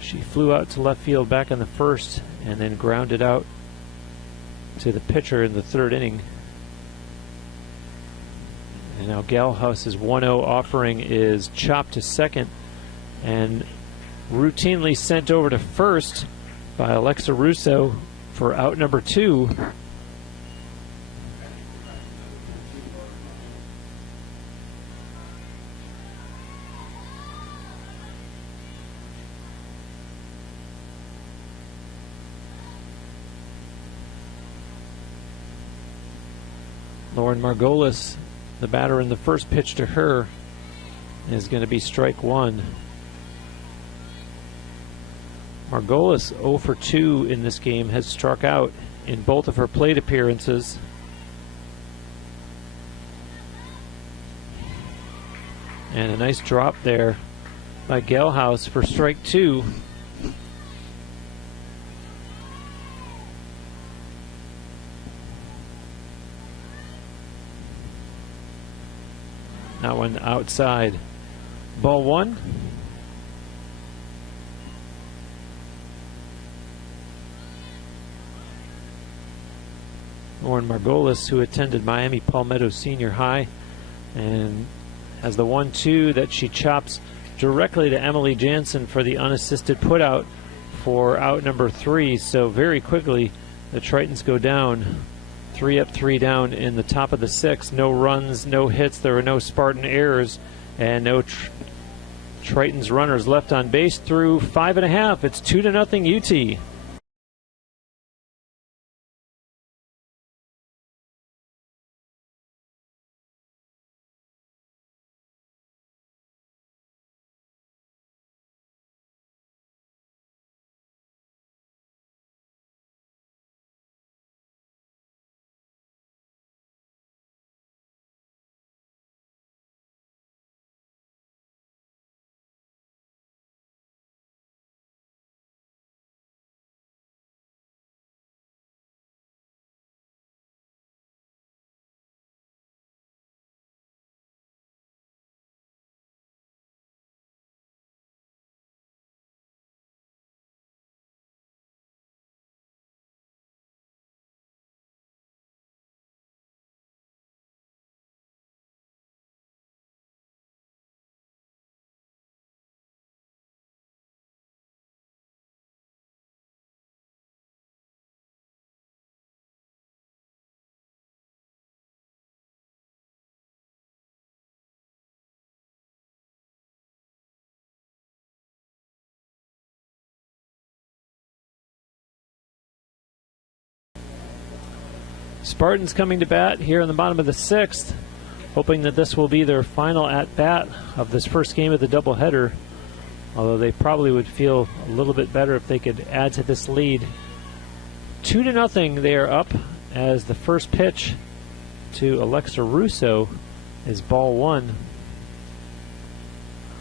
She flew out to left field back in the first and then grounded out to the pitcher in the 3rd inning. And now Galhouse's 1-0 offering is chopped to second and routinely sent over to first by Alexa Russo for out number 2. Lauren Margolis, the batter in the first pitch to her, is going to be strike 1. Margolis 0 for 2 in this game, has struck out in both of her plate appearances. And a nice drop there by Gelhaus for strike 2. That one outside. Ball 1. Lauren Margolis, who attended Miami Palmetto Senior High, and has the 1-2 that she chops directly to Emily Jansen for the unassisted putout for out number 3. So very quickly the Tritons go down. 3 up, 3 down in the top of the 6th. No runs, no hits. There were no Spartan errors, and no Tritons runners left on base through 5.5. It's 2-0 UT. Spartans coming to bat here in the bottom of the 6th, hoping that this will be their final at-bat of this first game of the doubleheader, although they probably would feel a little bit better if they could add to this lead. 2-0 they are up, as the first pitch to Alexa Russo is ball 1.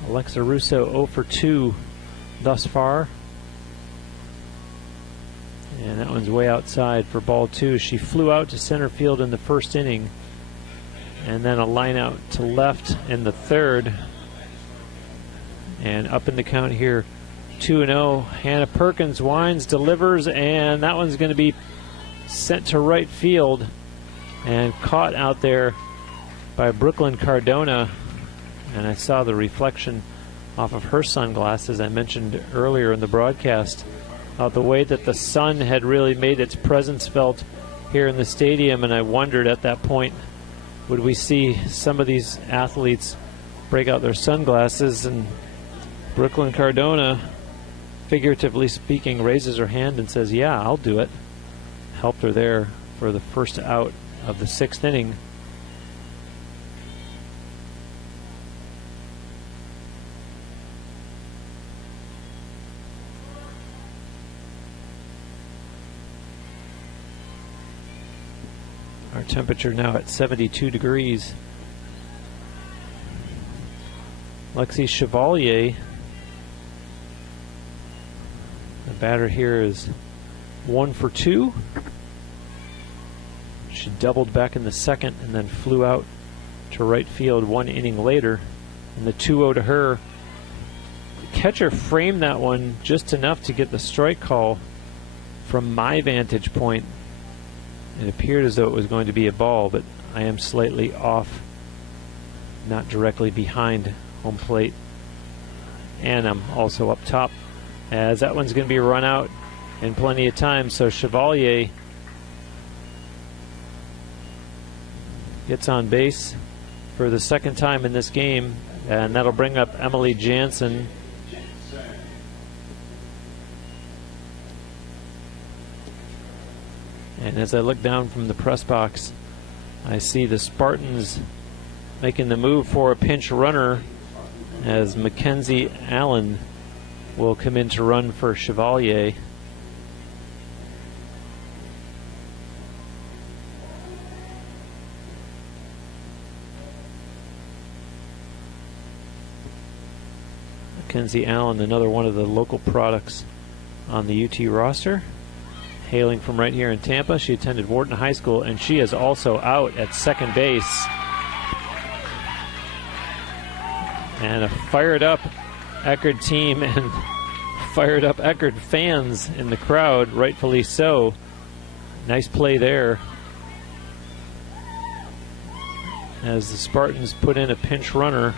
Alexa Russo 0 for 2 thus far. And that one's way outside for ball 2. She flew out to center field in the first inning, and then a line out to left in the 3rd. And up in the count here, 2-0. Hannah Perkins winds, delivers, and that one's going to be sent to right field and caught out there by Brooklyn Cardona. And I saw the reflection off of her sunglasses I mentioned earlier in the broadcast. The way that the sun had really made its presence felt here in the stadium, and I wondered at that point, would we see some of these athletes break out their sunglasses? And Brooklyn Cardona, figuratively speaking, raises her hand and says, yeah, I'll do it. Helped her there for the first out of the 6th inning. Our temperature now at 72 degrees. Lexi Chevalier, the batter here, is 1 for 2. She doubled back in the 2nd and then flew out to right field 1 inning later. And the 2-0 to her. The catcher framed that one just enough to get the strike call from my vantage point. It appeared as though it was going to be a ball, but I am slightly off not directly behind home plate. And I'm also up top, as that one's going to be run out in plenty of time. So Chevalier gets on base for the second time in this game, and that'll bring up Emily Jansen. And as I look down from the press box, I see the Spartans making the move for a pinch runner, as Mackenzie Allen will come in to run for Chevalier. Mackenzie Allen, another one of the local products on the UT roster, hailing from right here in Tampa. She attended Wharton High School, and she is also out at second base. And a fired up Eckerd team and fired up Eckerd fans in the crowd, rightfully so. Nice play there, as the Spartans put in a pinch runner,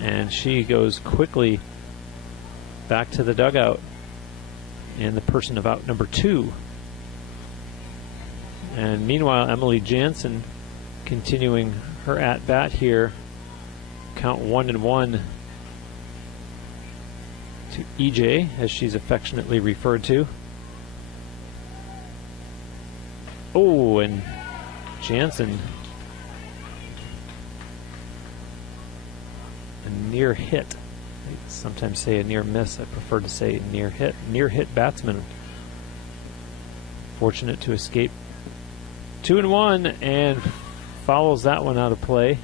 and she goes quickly back to the dugout in the person of out number 2. And meanwhile, Emily Jansen continuing her at bat here. Count 1-1 to EJ, as she's affectionately referred to. Oh, and Jansen, a near hit. I sometimes say a near miss. I prefer to say near hit. Near hit batsman. Fortunate to escape 2-1, and fouls that one out of play.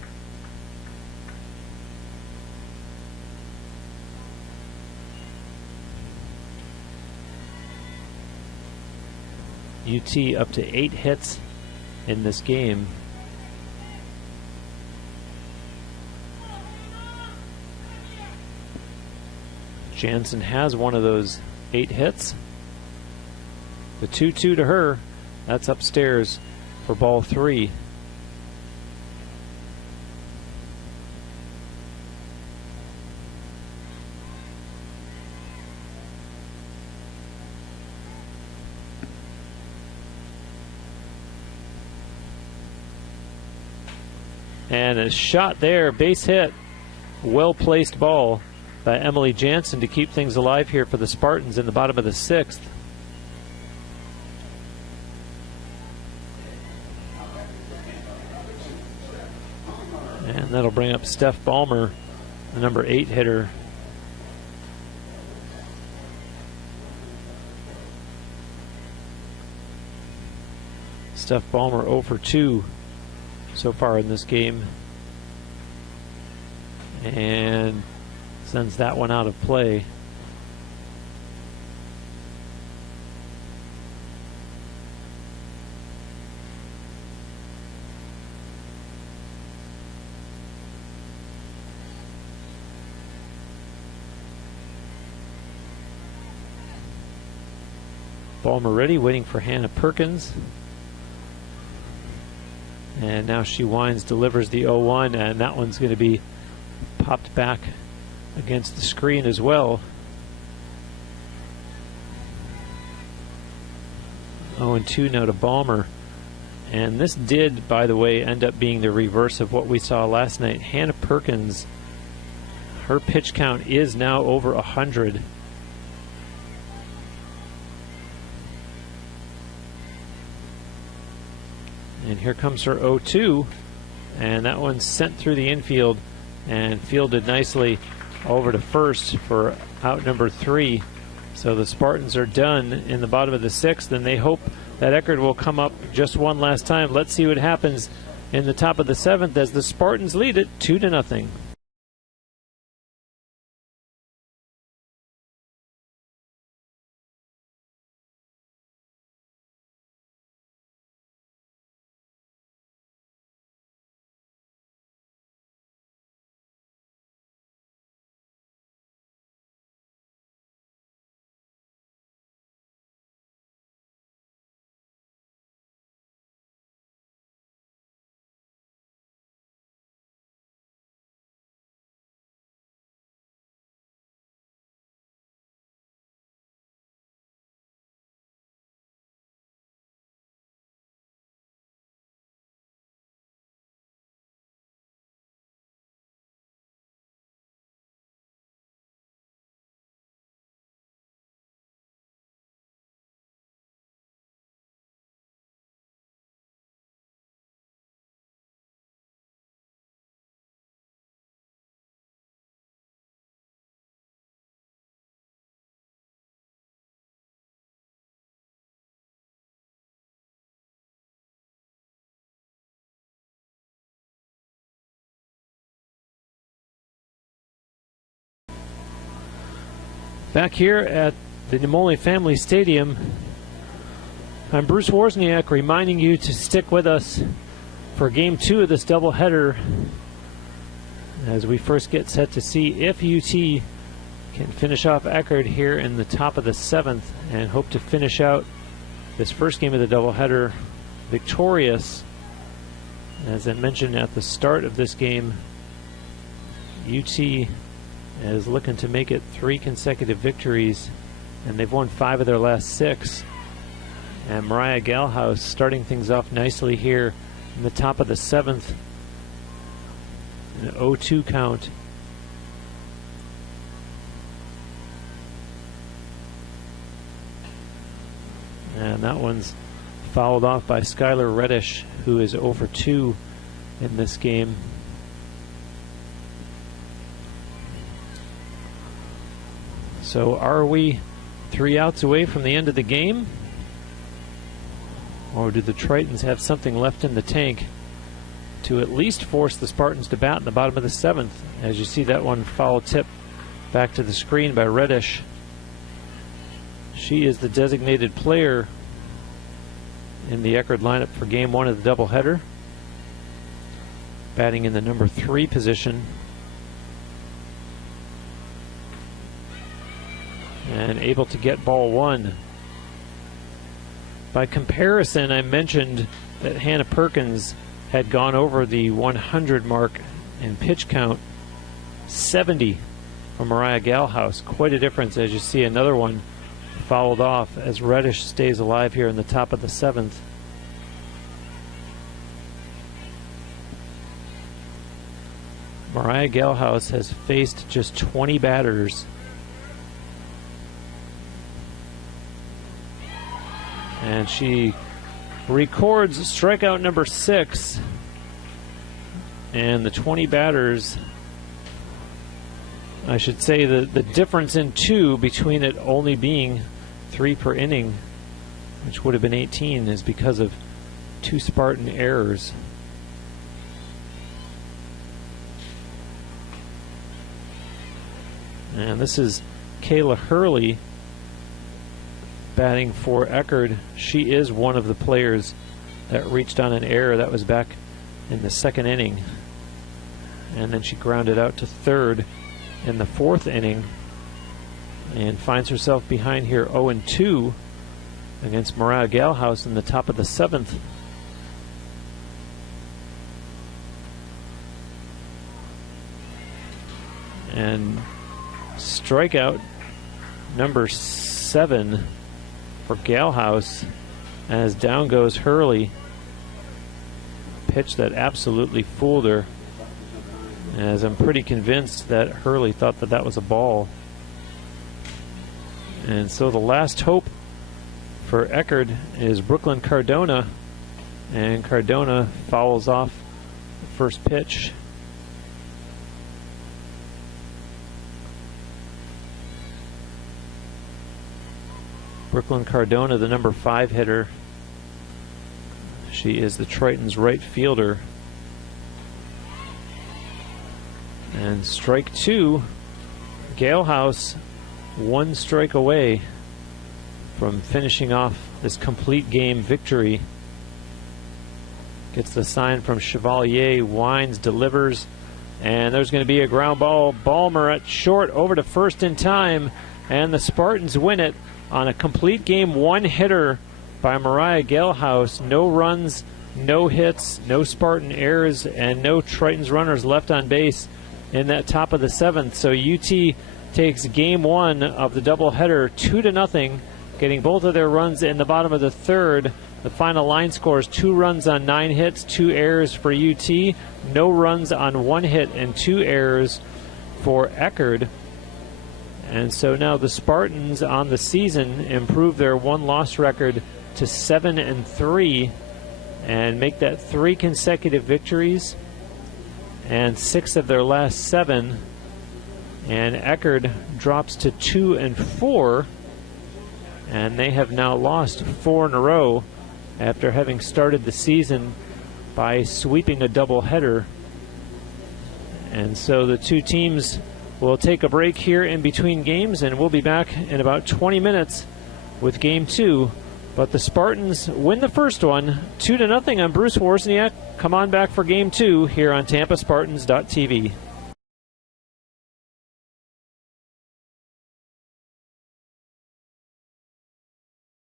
UT up to 8 hits in this game. Jansen has one of those 8 hits. The 2-2 to her. That's upstairs for ball 3. And a shot there, base hit, well-placed ball by Emily Jansen to keep things alive here for the Spartans in the bottom of the 6th. And that'll bring up Steph Ballmer, the number 8 hitter. Steph Ballmer 0 for 2 so far in this game, and sends that one out of play. Ballmer ready, waiting for Hannah Perkins. And now she winds, delivers the 0-1, and that one's going to be popped back against the screen as well. 0-2 now to Ballmer. And this did, by the way, end up being the reverse of what we saw last night. Hannah Perkins, her pitch count is now over 100. And here comes her 0-2, and that one's sent through the infield and fielded nicely over to first for out number 3. So the Spartans are done in the bottom of the 6th, and they hope that Eckerd will come up just one last time. Let's see what happens in the top of the 7th as the Spartans lead it 2-0. Back here at the Nemoli Family Stadium, I'm Bruce Wozniak reminding you to stick with us for Game 2 of this doubleheader as we first get set to see if UT can finish off Eckerd here in the top of the 7th and hope to finish out this first game of the doubleheader victorious. As I mentioned at the start of this game, UT is looking to make it 3 consecutive victories, and they've won 5 of their last 6. And Mariah Galhouse starting things off nicely here in the top of the 7th. An 0-2 count. And that one's fouled off by Skylar Reddish, who is 0 for 2 in this game. So are we 3 outs away from the end of the game? Or do the Tritons have something left in the tank to at least force the Spartans to bat in the bottom of the 7th? As you see that one foul tip back to the screen by Reddish. She is the designated player in the Eckerd lineup for Game 1 of the doubleheader, batting in the number 3 position. And able to get ball 1. By comparison, I mentioned that Hannah Perkins had gone over the 100 mark in pitch count. 70 for Mariah Galhouse. Quite a difference as you see another one fouled off as Reddish stays alive here in the top of the 7th. Mariah Galhouse has faced just 20 batters. And she records strikeout number 6. And the 20 batters, I should say the difference in 2 between it only being 3 per inning, which would have been 18, is because of 2 Spartan errors. And this is Kayla Hurley batting for Eckerd. She is one of the players that reached on an error. That was back in the 2nd inning. And then she grounded out to 3rd in the 4th inning and finds herself behind here 0-2 against Mariah Galhouse in the top of the 7th. And strikeout number 7 for Galhouse as down goes Hurley. Pitch that absolutely fooled her, as I'm pretty convinced that Hurley thought that that was a ball. And so the last hope for Eckerd is Brooklyn Cardona, and Cardona fouls off the first pitch. Brooklyn Cardona, the number 5 hitter. She is the Tritons' right fielder. And strike 2, Galhouse 1 strike away from finishing off this complete game victory. Gets the sign from Chevalier, winds, delivers, and there's going to be a ground ball. Ballmer at short, over to first in time, and the Spartans win it on a complete game 1-hitter by Mariah Galhouse. No runs, no hits, no Spartan errors, and no Tritons runners left on base in that top of the 7th. So UT takes game 1 of the doubleheader 2-0, getting both of their runs in the bottom of the 3rd. The final line scores 2 runs on 9 hits, 2 errors for UT, no runs on 1 hit and 2 errors for Eckerd. And so now the Spartans on the season improve their 1-loss record to 7-3 and make that 3 consecutive victories and 6 of their last 7. And Eckerd drops to 2-4, and they have now lost 4 in a row after having started the season by sweeping a doubleheader. And so the two teams We'll take a break here in between games, and we'll be back in about 20 minutes with Game 2. But the Spartans win the first one, 2-0 on Bruce Wozniak. Come on back for Game 2 here on TampaSpartans.tv.